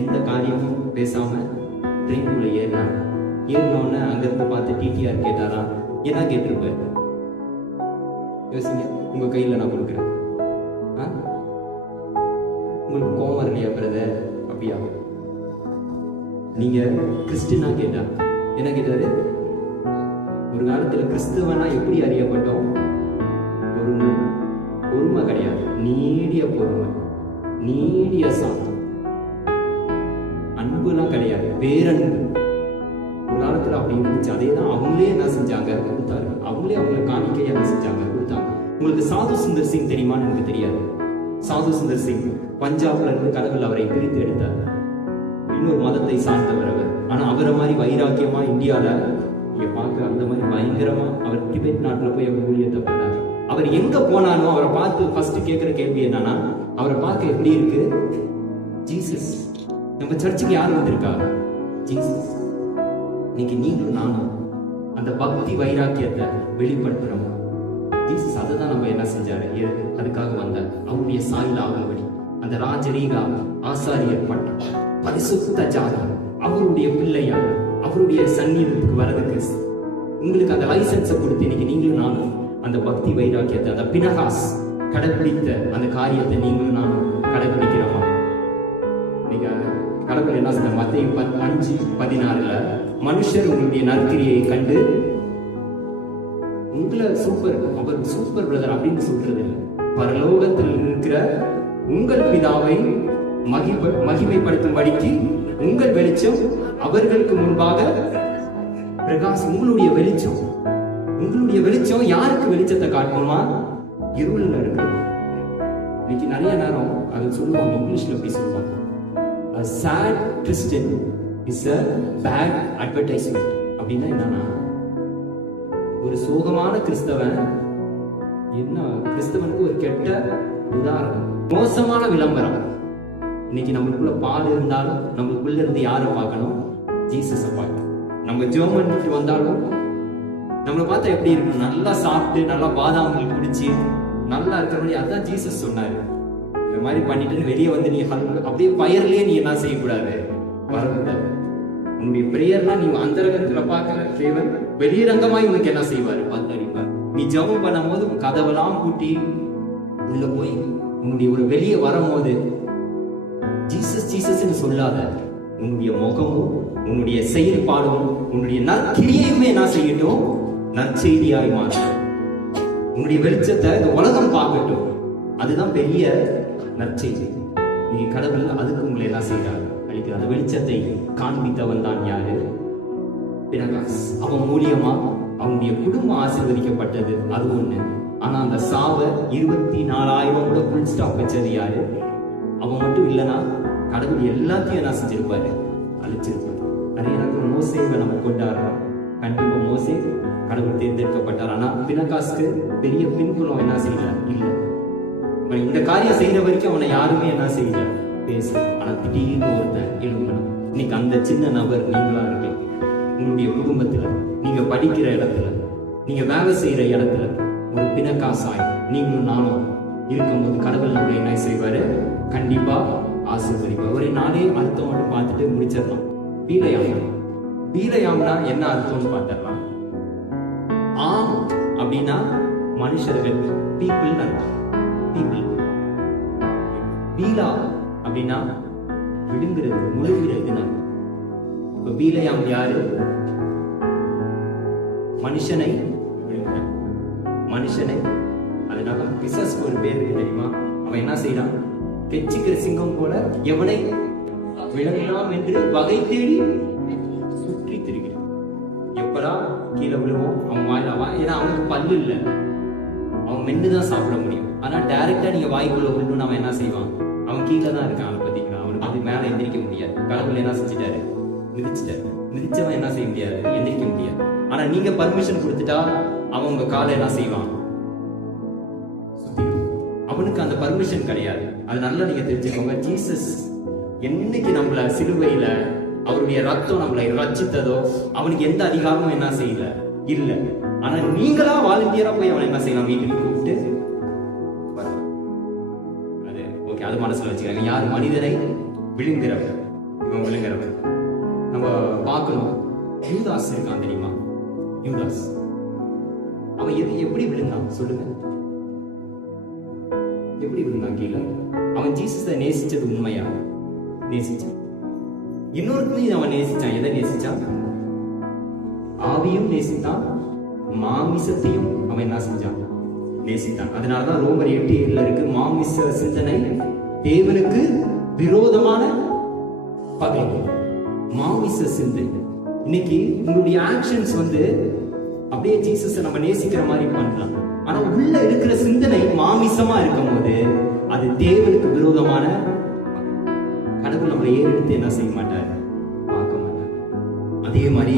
எந்த காரியமும் பேசாம ட்ரெயினுக்குள்ள ஏறினோன்னு அங்கிருந்து பார்த்து டிடிஆர் கேட்டாரா, என்ன கேட்டிருப்பாரு யோசிங்க. உங்க கையில நான் கொடுக்குறேன், உங்களுக்கு கோவம் இல்லையா பிரதர்? அப்படியா? நீங்க கிறிஸ்டினா கேட்டா என்ன கேட்டாரு? ஒரு காலத்துல கிறிஸ்தவனா எப்படி அறியப்பட்டோம்? பொறுமை கிடையாது, நீடிய பொறுமை, நீடிய சாந்தம், அன்புலாம் கிடையாது, பேரன்பு. ஒரு காலத்துல அப்படி இருந்துச்சு. அதே தான் அவங்களே என்ன செஞ்சாங்க? கொடுத்தாரு. அவங்களே அவங்களை காணிக்கையா என்ன செஞ்சாங்க? கொடுத்தாங்க. உங்களுக்கு சாது சுந்தர் சிங் தெரியுமான்னு எனக்கு தெரியாது. சாது சுந்தர் சிங் பஞ்சாப்ல இருந்து கடவுள் அவரை பிரித்து எடுத்தார். இன்னொரு மதத்தை சார்ந்தவர் அவர். ஆனா அவரை மாதிரி வைராக்கியமா இந்தியால நீங்க பார்க்க அந்த மாதிரி பயங்கரமா அவர் டிபெட் நாட்டுல போய் அவர் ஊழியத்தை பண்ணார். அவர் எங்க போனாலும் அவரை பார்த்து ஃபர்ஸ்ட் கேட்கிற கேள்வி என்னன்னா, அவரை பார்க்க எப்படி இருக்கு? ஜீசஸ். நம்ம சர்ச்சுக்கு யார் வந்திருக்கா? ஜீசஸ். இன்னைக்கு நீங்களும் நானும் அந்த பக்தி வைராக்கியத்தை வெளிப்படுத்துறோம். ஜீசஸ் அதை தான் நம்ம என்ன செஞ்சாரு? அதுக்காக வந்தார். அவருடைய சாயில ஆகும்படி அந்த ராஜரீகா ஆசாரியர் பட்டம், பரிசுத்த ஜாதி, அவருடைய பிள்ளையா அவருடைய சந்நிதத்துக்கு வரதுக்கு உங்களுக்கு அந்த லைசன்ஸை கொடுத்து இன்னைக்கு நீங்களும் நானும் அந்த பக்தி வைராக்கியத்தை, அந்த பினகாஸ் கடைபிடித்த அந்த காரியத்தை நீங்களும் நானும் கடைபிடிக்கிறோமா? இன்னைக்கு கடவுள் என்ன சொன்ன? மத்தேயு 5:16 மனுஷர் உங்களுடைய நற்கிரியை கண்டு உங்களை அவர் சூப்பர் பிரதர் அப்படின்னு சொல்றது இல்லை. பரலோகத்தில் இருக்கிற உங்கள் பிதாவை மகிமைப்படுத்தும்படிக்கு உங்கள் வெளிச்சம் அவர்களுக்கு முன்பாக பிரகாசம். உங்களுடைய வெளிச்சம் யாருக்கு வெளிச்சத்தை காட்டணுமா? இருளில் இருக்கு. இன்னைக்கு நிறைய நேரம் அதை சொல்லுவாங்க, இங்கிலீஷ்ல எப்படி சொல்லுவாங்க? A sad Christian is a bad advertisement. அப்படின்னா என்னன்னா, ஒரு சோகமான கிறிஸ்தவன் என்ன கிறிஸ்தவனுக்கு ஒரு கெட்ட உதாரணம், மோசமான விளம்பரம். இன்னைக்கு நம்மளுக்குள்ள பால் இருந்தாலும் நம்மளுக்குள்ள இருந்து யாரை பார்க்கணும்? ஜீசஸை பார்க்கணும். நம்ம ஜெர்மனிக்கு வந்தாலும் நம்மளை பார்த்தா எப்படி இருக்கணும்? நல்லா சாப்பிட்டு நல்லா பாதாம் மில்க் குடிச்சு நல்லா இருக்கிற மாதிரி. அதான் ஜீசஸ் சொன்னாரு. இந்த மாதிரி பண்ணிட்டு வெளியே வந்து நீ அப்படியே பயர்லயே நீ என்ன செய்யக்கூடாது? வரக்கூடாது. உன்னுடைய பிரேயர்னா நீ அந்தரங்கத்துல பார்க்கிற தேவன் வெளியரங்கமாய் உனக்கு என்ன செய்வாரு? பார்த்து அடிப்பார். நீ ஜெபம் பண்ணும் போது உன் கதவெல்லாம் பூட்டி உள்ள போய் உன்னுடைய ஒரு வெளியே வரும்போது ஜீசஸ் ஜீசஸ்ன்னு சொல்லாத. உன்னுடைய முகமும் உன்னுடைய செயல்பாடும் உன்னுடைய நற்கிரியையுமே என்ன செய்யட்டும்? நற்செய்தியாய் மாற்றும். உன்னுடைய வெளிச்சத்தை இந்த உலகம் பார்க்கட்டும். அதுதான் பெரிய நற்செய்தி. நீங்க கடவுள் அதுக்கு உங்களை என்ன செய்யறாரு? அளிக்கிற அந்த வெளிச்சத்தை காண்பித்தவன் தான் யாரு? பினகாஸ். அவன் மூலியமா அவனுடைய குடும்பம் ஆசீர்வதிக்கப்பட்டது, அது ஒண்ணு. ஆனா அந்த சாவை 24,000 கூட ஃபுல் ஸ்டாப் வச்சது யாரு? அவன் மட்டும் இல்லைன்னா கடவுள் எல்லாத்தையும் என்ன செஞ்சிருப்பாரு? அழிச்சிருப்பாரு. நிறைய நேரத்தில் மோசேவை நம்ம கொண்டாடுறோம். கண்டிப்பா மோசே கடவுள் தேர்ந்தெடுக்கப்பட்டார். ஆனா பினகாஸ்க்கு பெரிய பின்புலம் என்ன செய்யல? இல்ல. இந்த காரியம் செய்யற வரைக்கும் அவனை யாருமே என்ன செய்யல? பேசல. ஆனா திடீர்னு ஒருத்தன் எழும்பணும். இன்னைக்கு அந்த சின்ன நபர் நீங்களா இருக்கீங்க. உங்களுடைய குடும்பத்துல, நீங்க படிக்கிற இடத்துல, நீங்க வேலை செய்யற இடத்துல ஒரு பினகாசாய் நீங்களும் நானும் இருக்கும்போது கடவுள் நம்மளை என்ன செய்வாரு? கண்டிப்பா ஆசீர்வதிப்பார். ஒரு நாளே அர்த்தம் மட்டும் பார்த்துட்டு முடிச்சிடலாம். பீலையாம்னா என்ன அர்த்தம்னு பார்த்துடலாம். ஆம் அப்படின்னா மனுஷர்கள், பீப்புள் அர்த்தம். பீப்புள். பீலா அப்படின்னா விழுங்குறது, முழுகிறது. இப்ப பீலையாம் யாரு? மனுஷனை விழுங்குற மனுஷனை. அதனால பிசாசுக்கு ஒரு பேர் இருக்கு தெரியுமா? அவன் என்ன செய்யறான்? கெச்சிக்கிற சிங்கம் போல எவனை விளங்கலாம் என்று வகை தேடி சுற்றி திரிகிறான். எப்படா கீழே விழுவோம் அவன் வாயிலாவா? ஏன்னா அவனுக்கு பல்லு இல்லை, அவன் மென்னுதான் சாப்பிட முடியும். ஆனா டைரக்டா நீங்க வாய்க்குள்ள விழுணும் அவன் என்ன செய்வான்? அவன் கீழே தான் இருக்கான். பாத்தீங்களா? அவனுக்கு அது மேல எந்திரிக்க முடியாது. கடவுள் என்ன செஞ்சுட்டாரு? மிதிச்சுட்டாரு. மிதிச்சவன் என்ன செய்ய முடியாது? எந்திரிக்க முடியாது. ஆனா நீங்க பர்மிஷன் கொடுத்துட்டா அவன் உங்க காலை என்ன செய்வான்? அவனுக்கு அந்த பர்மிஷன் கிடையாது. அது நல்லா நீங்க தெரிஞ்சுக்கோங்க. ஜீசஸ் என்னைக்கு நம்மள சிலுவையில அவருடைய ரத்தம் நம்மளை ரச்சித்ததோ அவனுக்கு எந்த அதிகாரமும் என்ன செய்யல இல்ல. ஆனா நீங்களா வாலண்டியரா போய் அவனை என்ன செய்யலாம்? வீட்டுக்கு கூப்பிட்டு அது ஓகே, அது மனசுல வச்சுக்காங்க. யார் மனிதனை விழுங்குறவர்? இவன் விழுங்குறவர். நம்ம பார்க்கணும். யூதாஸ் இருக்கான் தெரியுமா? யூதாஸ் அவன் எப்படி விழுந்தான் சொல்லுங்க? எப்படி விழுந்தான் கீழே? அவன் ஜீசஸை நேசிச்சது உண்மையா? நேசிச்சான். இன்னொருக்குமே அவன் நேசிச்சான். எதை நேசிச்சான்? ஆவியும் நேசித்தான், மாமிசத்தையும் அவன் என்ன செஞ்சான்? நேசித்தான். அதனாலதான் ரோமர் 8:7 இருக்கு, மாமிச சிந்தனை தேவனுக்கு விரோதமான பகை. மாமிச சிந்தை. இன்னைக்கு உங்களுடைய ஆக்ஷன்ஸ் அப்படியே ஜீசஸை நம்ம நேசிக்கிற மாதிரி பண்ணலாம். ஆனா உள்ள இருக்கிற சிந்தனை மாமிசமா இருக்கும் போது அது தேவனுக்கு விரோதமான. கடவுள் நம்மளை ஏறெடுத்து என்ன செய்ய மாட்டார்? பார்க்க மாட்டார். அதே மாதிரி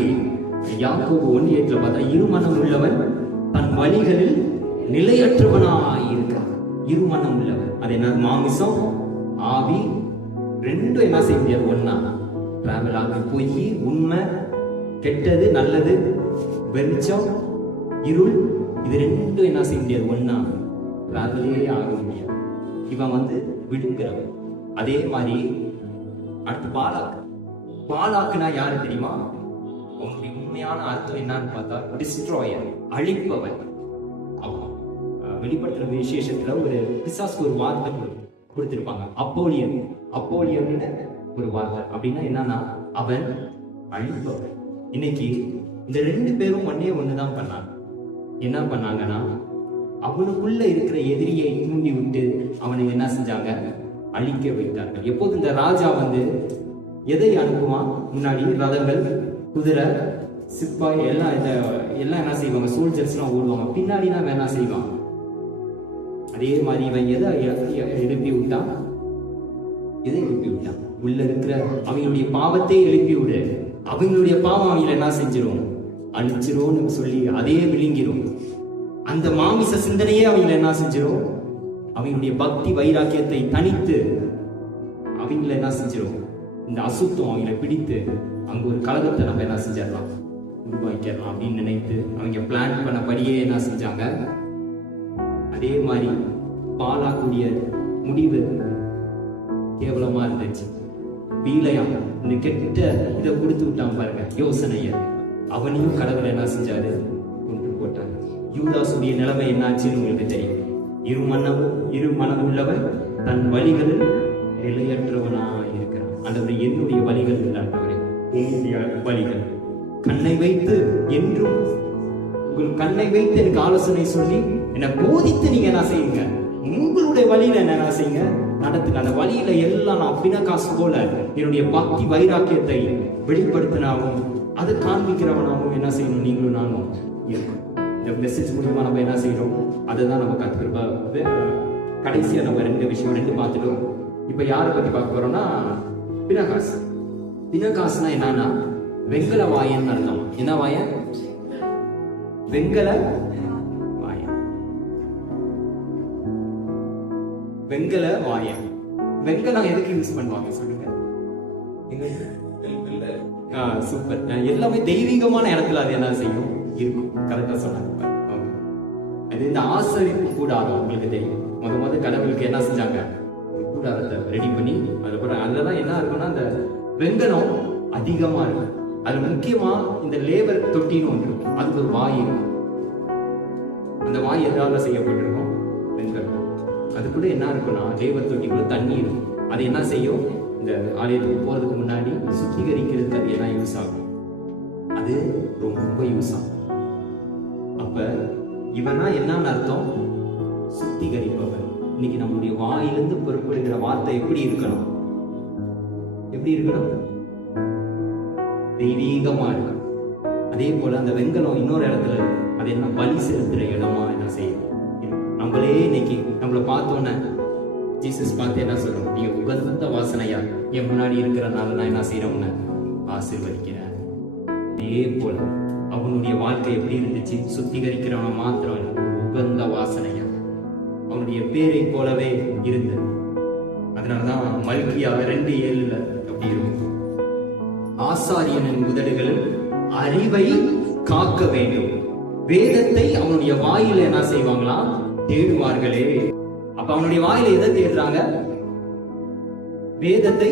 யாக்கோபு 1:8 பார்த்தா, இருமனம் உள்ளவன் தன் வழிகளில் நிலையற்றவனாய் இருக்கிறான். இருமனம் உள்ளவன், அது என்ன? மாமிசம் ஆவி ரெண்டும் என்ன செய்ய முடியாது? ஒன்னா டிராவல் ஆகி பொய் உண்மை, கெட்டது நல்லது, வெளிச்சம் இருள், இது ரெண்டும் என்ன செய்ய முடியாது? ஒன்னா டிராவலே ஆக முடியாது. இவன் விடுங்கிறவன். அதே மாதிரி அடுத்து பாலாக்கு. பாலாக்குனா யாரு தெரியுமா? அவனுடைய உண்மையான அர்த்தம் என்னன்னு பார்த்தா டிஸ்ட்ராயர், அழிப்பவன். வெளிப்படுத்துற விசேஷத்துல ஒரு பிசாசுக்கு ஒரு வார்த்தை கொடுத்திருப்பாங்க, அப்போலியன். அப்போலியன் ஒரு வார்த்தை அப்படின்னா என்னன்னா அவன் அழிப்பவன். இன்னைக்கு இந்த 2 பேரும் ஒண்ணுதான் பண்ணாங்க. என்ன பண்ணாங்கன்னா அவனுக்குள்ள இருக்கிற எதிரியை தூண்டி விட்டு அவனை என்ன செஞ்சாங்க? அழிக்க வைத்தார்கள். எப்போது இந்த ராஜா எதை அனுப்புவான்? முன்னாடி ரதங்கள், குதிரை, சிப்பாய் எல்லாம் என்ன செய்வாங்க? சோல்ஜர்ஸ் எல்லாம் ஓடுவாங்க. பின்னாடி தான் என்ன செய்வாங்க? அதே மாதிரி இவன் எதை எழுப்பி விட்டான்? எதை எழுப்பி விட்டான்? உள்ள இருக்கிற அவங்களுடைய பாவத்தை எழுப்பி விடு. அவங்களுடைய பாவம் அவங்களை என்ன செஞ்சிரும்? அழிச்சிரும் சொல்லி அதே விழுங்கிரும். அந்த மாமிச சிந்தனையே அவங்களை என்ன செஞ்சிரும்? அவங்களுடைய பக்தி வைராக்கியத்தை தனித்து அவங்களை என்ன செஞ்சிரும்? இந்த அசுத்தம் அவங்களை பிடித்து அங்க ஒரு கலகத்தை நம்ம என்ன செஞ்சிடலாம்? உருவாக்கிடலாம் அப்படின்னு நினைத்து அவங்க பிளான் பண்ணபடியே என்ன செஞ்சாங்க? அதே மாதிரி பாலாக்குடைய முடிவு கேவலமா இருந்துச்சு. பீலையாம் இந்த கெட்ட இதை கொடுத்து விட்டான் பாருங்க, யோசனைய. அவனையும் கடவுள் என்ன செஞ்சாரு? கொண்டு போட்டாங்க. யூதாசுடைய நிலைமை என்னாச்சுன்னு உங்களுக்கு தெரியும். இரு மனம் உள்ளவன் தன் வழிகளில் நிலையற்றவனா இருக்கிறான். ஆண்டவரே, என்னுடைய வழிகள் இல்லாதவரே, உங்களுடைய வழிகள். கண்ணை வைத்து என்றும் உங்கள் கண்ணை வைத்து எனக்கு ஆலோசனை சொல்லி என்னை போதித்து நீங்க என்ன செய்யுங்க? உங்களுடைய வழியில என்ன செய்யுங்க? நடத்துங்க. அந்த வழியில எல்லாம் நான் பிணக்காசு போல என்னுடைய பக்தி வைராக்கியத்தை வெளிப்படுத்தினாவும் அதை காண்பிக்கிறவனாவும் என்ன செய்யணும்? நீங்களும் நானும் இருக்கும். இந்த மெசேஜ் மூலமா நம்ம என்ன செய்யறோம்? அதுதான் நம்ம கத்துக்கிற. கடைசியா நம்ம 2 பார்த்துட்டோம். இப்ப யாரை பத்தி பார்க்க போறோம்னா பிணக்காசு. பிணக்காசுனா என்னன்னா வெங்கல வாயன் அர்த்தம். என்ன வாயன்? வெங்கல வாயன். வெங்கல வாயன். வெங்கலம் எதுக்கு யூஸ் பண்ணுவாங்க சொல்லுங்க? சூப்பர். எல்லாமே தெய்வீகமான இடத்துல அது என்ன செய்யும்? இருக்கும். கரெக்டா சொன்னாங்க. அது இந்த ஆசரிப்பு கூடாரம் உங்களுக்கு தெரியும். முத கடவுளுக்கு என்ன செஞ்சாங்க? கூடாரத்தை ரெடி பண்ணி அதுலதான் என்ன இருக்குன்னா அந்த வெங்கலம் அதிகமா இருக்கு. அது முக்கியமா இந்த லேபர் தொட்டின்னு ஒன்று இருக்கும். அதுக்கு ஒரு வாய் இருக்கும். அந்த வாய் எதால செய்யப்பட்டிருக்கும்? வெங்கலம். அதுக்குள்ள என்ன இருக்குன்னா லேபர் தொட்டிக்குள்ள தண்ணி இருக்கும். அது என்ன செய்யும்? இந்த ஆலயத்துக்கு போறதுக்கு முன்னாடி சுத்திகரிக்கிறதுக்கு அது என்ன யூஸ் ஆகும்? அது ரொம்ப யூஸ் ஆகும். அப்ப இவனா என்னன்னு அர்த்தம்? சுத்திகரிப்பவன். இன்னைக்கு நம்மளுடைய வாயிலிருந்து புறப்படுகிற வார்த்தை எப்படி இருக்கணும்? எப்படி இருக்கணும்? தெய்வீகமா இருக்கணும். அதே போல அந்த வெங்கலம் இன்னொரு இடத்துல அது என்ன? பலி செலுத்துற இடமா என்ன செய்யும்? நம்மளே இன்னைக்கு நம்மளை பார்த்தோன்னே ஜீசஸ் பார்த்து என்ன சொல்றோம்? நீ உகந்த வாசனையா என் முன்னாடி இருக்கிறனால நான் என்ன செய்யறோம்னு ஆசீர்வதிக்கிறேன். அதே போல அவனுடைய வாழ்க்கை எப்படி இருந்துச்சு? சுத்திகரிக்கிறவன மாத்திரம் உகந்த வாசனையா அவனுடைய பேரை போலவே இருந்தது. அதனாலதான் மல்கியா 2:7 அப்படி இருக்கும். ஆசாரியனின் உதடுகளில் அறிவை காக்க வேண்டும், வேதத்தை அவனுடைய வாயில என்ன செய்வாங்களாம்? தேடுவார்களே. அப்ப அவனுடைய வாயில எதை தேடுறாங்க? வேதத்தை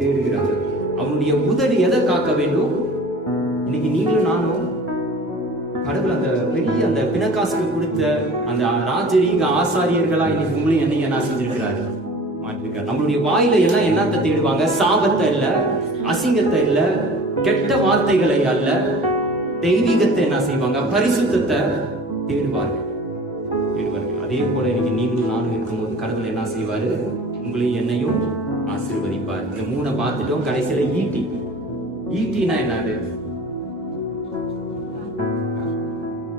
தேடுகிறாங்க. அவனுடைய உதடு எதை காக்க வேண்டும்? இன்னைக்கு நீங்களும் நானும் கடவுள் அந்த பெரிய அந்த பிணக்காசுக்கு கொடுத்த அந்த ராஜரீக ஆசாரியர்களா இன்னைக்கு உங்களையும் என்னையும் என்ன செஞ்சிருக்கிறாரு? மாற்றிருக்கார். நம்மளுடைய வாயில எல்லாம் என்னத்தை தேடுவாங்க? சாபத்தை இல்ல, அசிங்கத்தை இல்ல, கெட்ட வார்த்தைகளை அல்ல, தெய்வீகத்தை என்ன செய்வாங்க? பரிசுத்தத்தை தேடுவார்கள். அதே போல இன்னைக்கு நீங்களும் நானும் இருக்கும்போது கடவுள் என்ன செய்வாரு? உங்களையும் என்னையும் ஆசீர்வதிப்பார். இந்த 3 பார்த்துட்டோம். கடைசியில ஈட்டி. ஈட்டினா என்னது?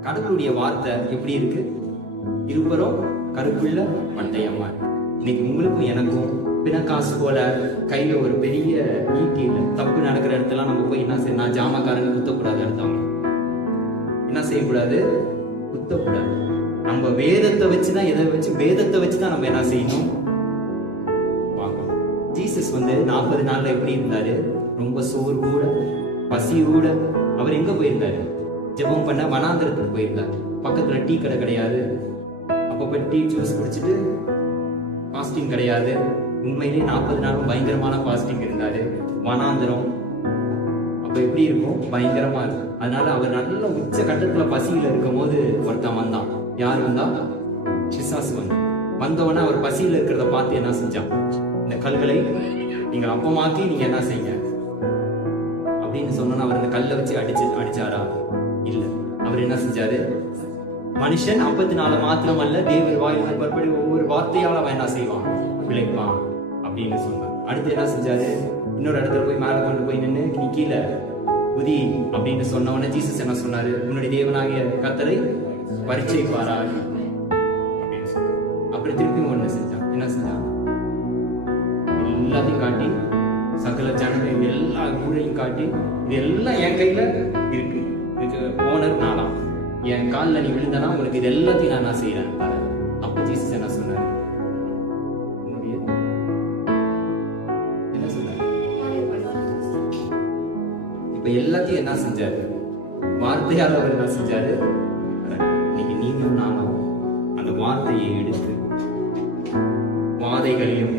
கடவுளுடைய வார்த்தை எப்படி இருக்கு? இருவரும் கருப்புள்ள பட்டயமா. இன்னைக்கு உங்களுக்கும் எனக்கும் பிணக்காசு போல கையில ஒரு பெரிய ஈட்டி இல்லை. தப்பு நடக்கிற இடத்துல நம்ம போய் என்ன செய்யணும்? ஜாமக்காரங்க குத்தக்கூடாது. அடுத்தவங்க என்ன செய்யக்கூடாது? குத்தக்கூடாது. நம்ம வேதத்தை வச்சுதான், எதை வச்சு? வேதத்தை வச்சுதான் நம்ம என்ன செய்யணும்? பார்க்கணும். ஜீசஸ் 40 நாள்ல எப்படி இருந்தாரு? ரொம்ப சோர்வோட, பசியோட. அவர் எங்க போயிருந்தாரு? ஜெபம் பண்ண வனாந்திரத்துக்கு போயிருந்தார். பக்கத்துல டீ கடை கிடையாது. அப்பப்ப டீ ஜூஸ் குடிச்சிட்டு ஃபாஸ்டிங் கிடையாது. உண்மையிலேயே 40 நாளும் பயங்கரமான ஃபாஸ்டிங் இருந்தாரு. வனாந்திரம் அப்ப எப்படி இருக்கும்? பயங்கரமா இருக்கும். அதனால அவர் நல்ல உச்ச கட்டத்துல பசியில இருக்கும் போது ஒருத்தன் வந்தான். யார் வந்தா? பிசாசு வந்தவன அவர் பசியில இருக்கிறத பார்த்து என்ன செஞ்சான்? இந்த கல்களை நீங்க அப்பமாக்கி நீங்க என்ன செய்யுங்க அப்படின்னு சொன்னா, அவர் அந்த கல்லை வச்சு அடிச்சாரா? இல்ல. அவர் என்ன செஞ்சாரு? மனுஷன் 54 மாத்திரம் அல்ல, தேவர் வாயில் புறப்படி ஒவ்வொரு வார்த்தையால அவன் என்ன செய்வான்? பிழைப்பான் அப்படின்னு சொன்னார். அடுத்து என்ன செஞ்சாரு? இன்னொரு இடத்துல போய் மேல கொண்டு போய் நின்று நீ கீழே குதி அப்படின்னு சொன்னவன ஜீசஸ் என்ன சொன்னாரு? உன்னுடைய தேவனாகிய கர்த்தரை பரீட்சை பாராய் அப்படின்னு சொன்னார். அப்புறம் திருப்பி ஒண்ணு செஞ்சான். என்ன செஞ்சான்? எல்லாத்தையும் காட்டி, சகல ஜனங்கள் எல்லா ஊரையும் காட்டி, இது எல்லாம் என் கையில இருக்கு, இதுக்கு ஓனர் நானா, என் காலில் நீ விழுந்தனா உங்களுக்கு இது எல்லாத்தையும் நான் செய்யறேன். அப்ப ஜீசஸ் என்ன சொன்னாரு? என்ன சொன்னாரு? இப்ப எல்லாத்தையும் என்ன செஞ்சாரு? வார்த்தையால் அவர் என்ன செஞ்சாரு? இன்னைக்கு நீங்களும் நானும் அந்த வார்த்தையை எடுத்து வாதைகளையும்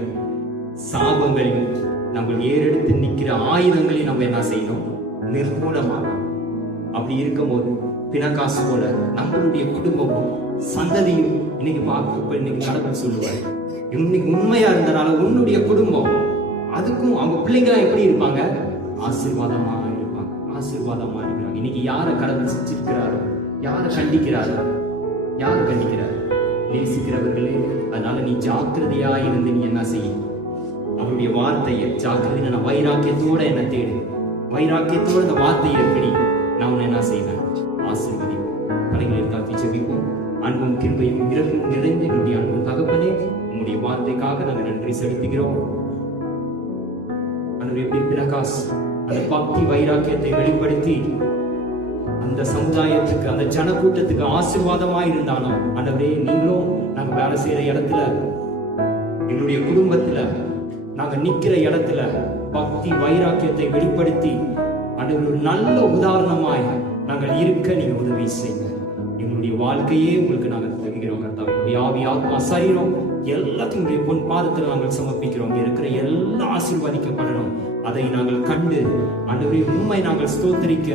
சாபங்களையும் நம்ம ஏறெடுத்து நிக்கிற ஆயுதங்களையும் நம்ம என்ன செய்யணும்? நிர்மூலமாக. அப்படி இருக்கும்போது பிணக்காசு போல நம்மளுடைய குடும்பமும் சந்ததியும் இன்னைக்கு பார்க்க, இன்னைக்கு கடவுள் சொல்லுவாரு, இன்னைக்கு உண்மையா இருந்தனால உன்னுடைய குடும்பம், அதுக்கும் அவங்க பிள்ளைங்க எப்படி இருப்பாங்க? ஆசீர்வாதமா இருப்பாங்க. ஆசீர்வாதமா இருக்கிறாங்க. இன்னைக்கு யாரை கடவுள் செஞ்சிருக்கிறாரோ, யாரை கண்டிக்கிறாரோ, யாரை கண்டிக்கிறார்? நேசிக்கிறவர்களே. அதனால நீ ஜாக்கிரதையா இருந்து நீ என்ன செய்யும்? அவருடைய வார்த்தையை ஜாக்கிரதை, வைராக்கியத்தோட என்ன தேடு, வைராக்கியத்தோட இந்த வார்த்தையை எப்படி நான் உன்னை என்ன செய்வேன்? ஆசீர்வதி. கலைகளை தாக்கி ஜெபிப்போம். அன்பும் கிருபையும் இரவும் நிறைந்த என்னுடைய அன்பும் தகப்பனே, உங்களுடைய வார்த்தைக்காக நாங்கள் நன்றி செலுத்துகிறோம். அன்றைய பிரகாஷ் அந்த பக்தி வைராக்கியத்தை வெளிப்படுத்தி அந்த சமுதாயத்துக்கு, அந்த ஜனக்கூட்டத்துக்கு ஆசீர்வாதமாய் இருந்தாலும், ஆண்டவரே நீங்களும் நாங்க வேலை செய்யற இடத்துல, எங்களுடைய குடும்பத்துல, நாங்க நிக்கிற இடத்துல பக்தி வைராக்கியத்தை வெளிப்படுத்தி ஆண்டவர் ஒரு நல்ல உதாரணமாய் நாங்கள் இருக்க நீங்க உதவி செய்யுங்க. எங்களுடைய வாழ்க்கையே உங்களுக்கு நாங்கள் தருகிறோம் கர்த்தாவே. ஆவி, ஆத்மா, சரீரம் எல்லாத்தையும் பொன் பாதத்தில் நாங்கள் சமர்ப்பிக்கிறோம். இருக்கிற எல்லாம் ஆசீர்வதிக்கப்படணும். அதை நாங்கள் கண்டு ஆண்டவரே உண்மை நாங்கள் ஸ்தோத்திரிக்க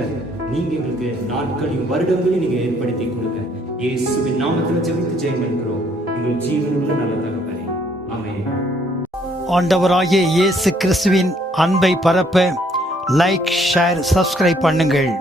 நீங்க எங்களுக்கு நாட்களையும் வருடங்களையும் நீங்க ஏற்படுத்தி கொடுங்க. இயேசுவின் நாமத்தில் ஜெபித்து ஜெயம் எடுக்கிறோம் எங்கள் ஜீவனுள்ள நல்ல தகப்பனே. ஆமென். ஆண்டவராகிய இயேசு கிறிஸ்துவின் அன்பை பரப்ப லைக், ஷேர், சப்ஸ்கிரைப் பண்ணுங்கள்.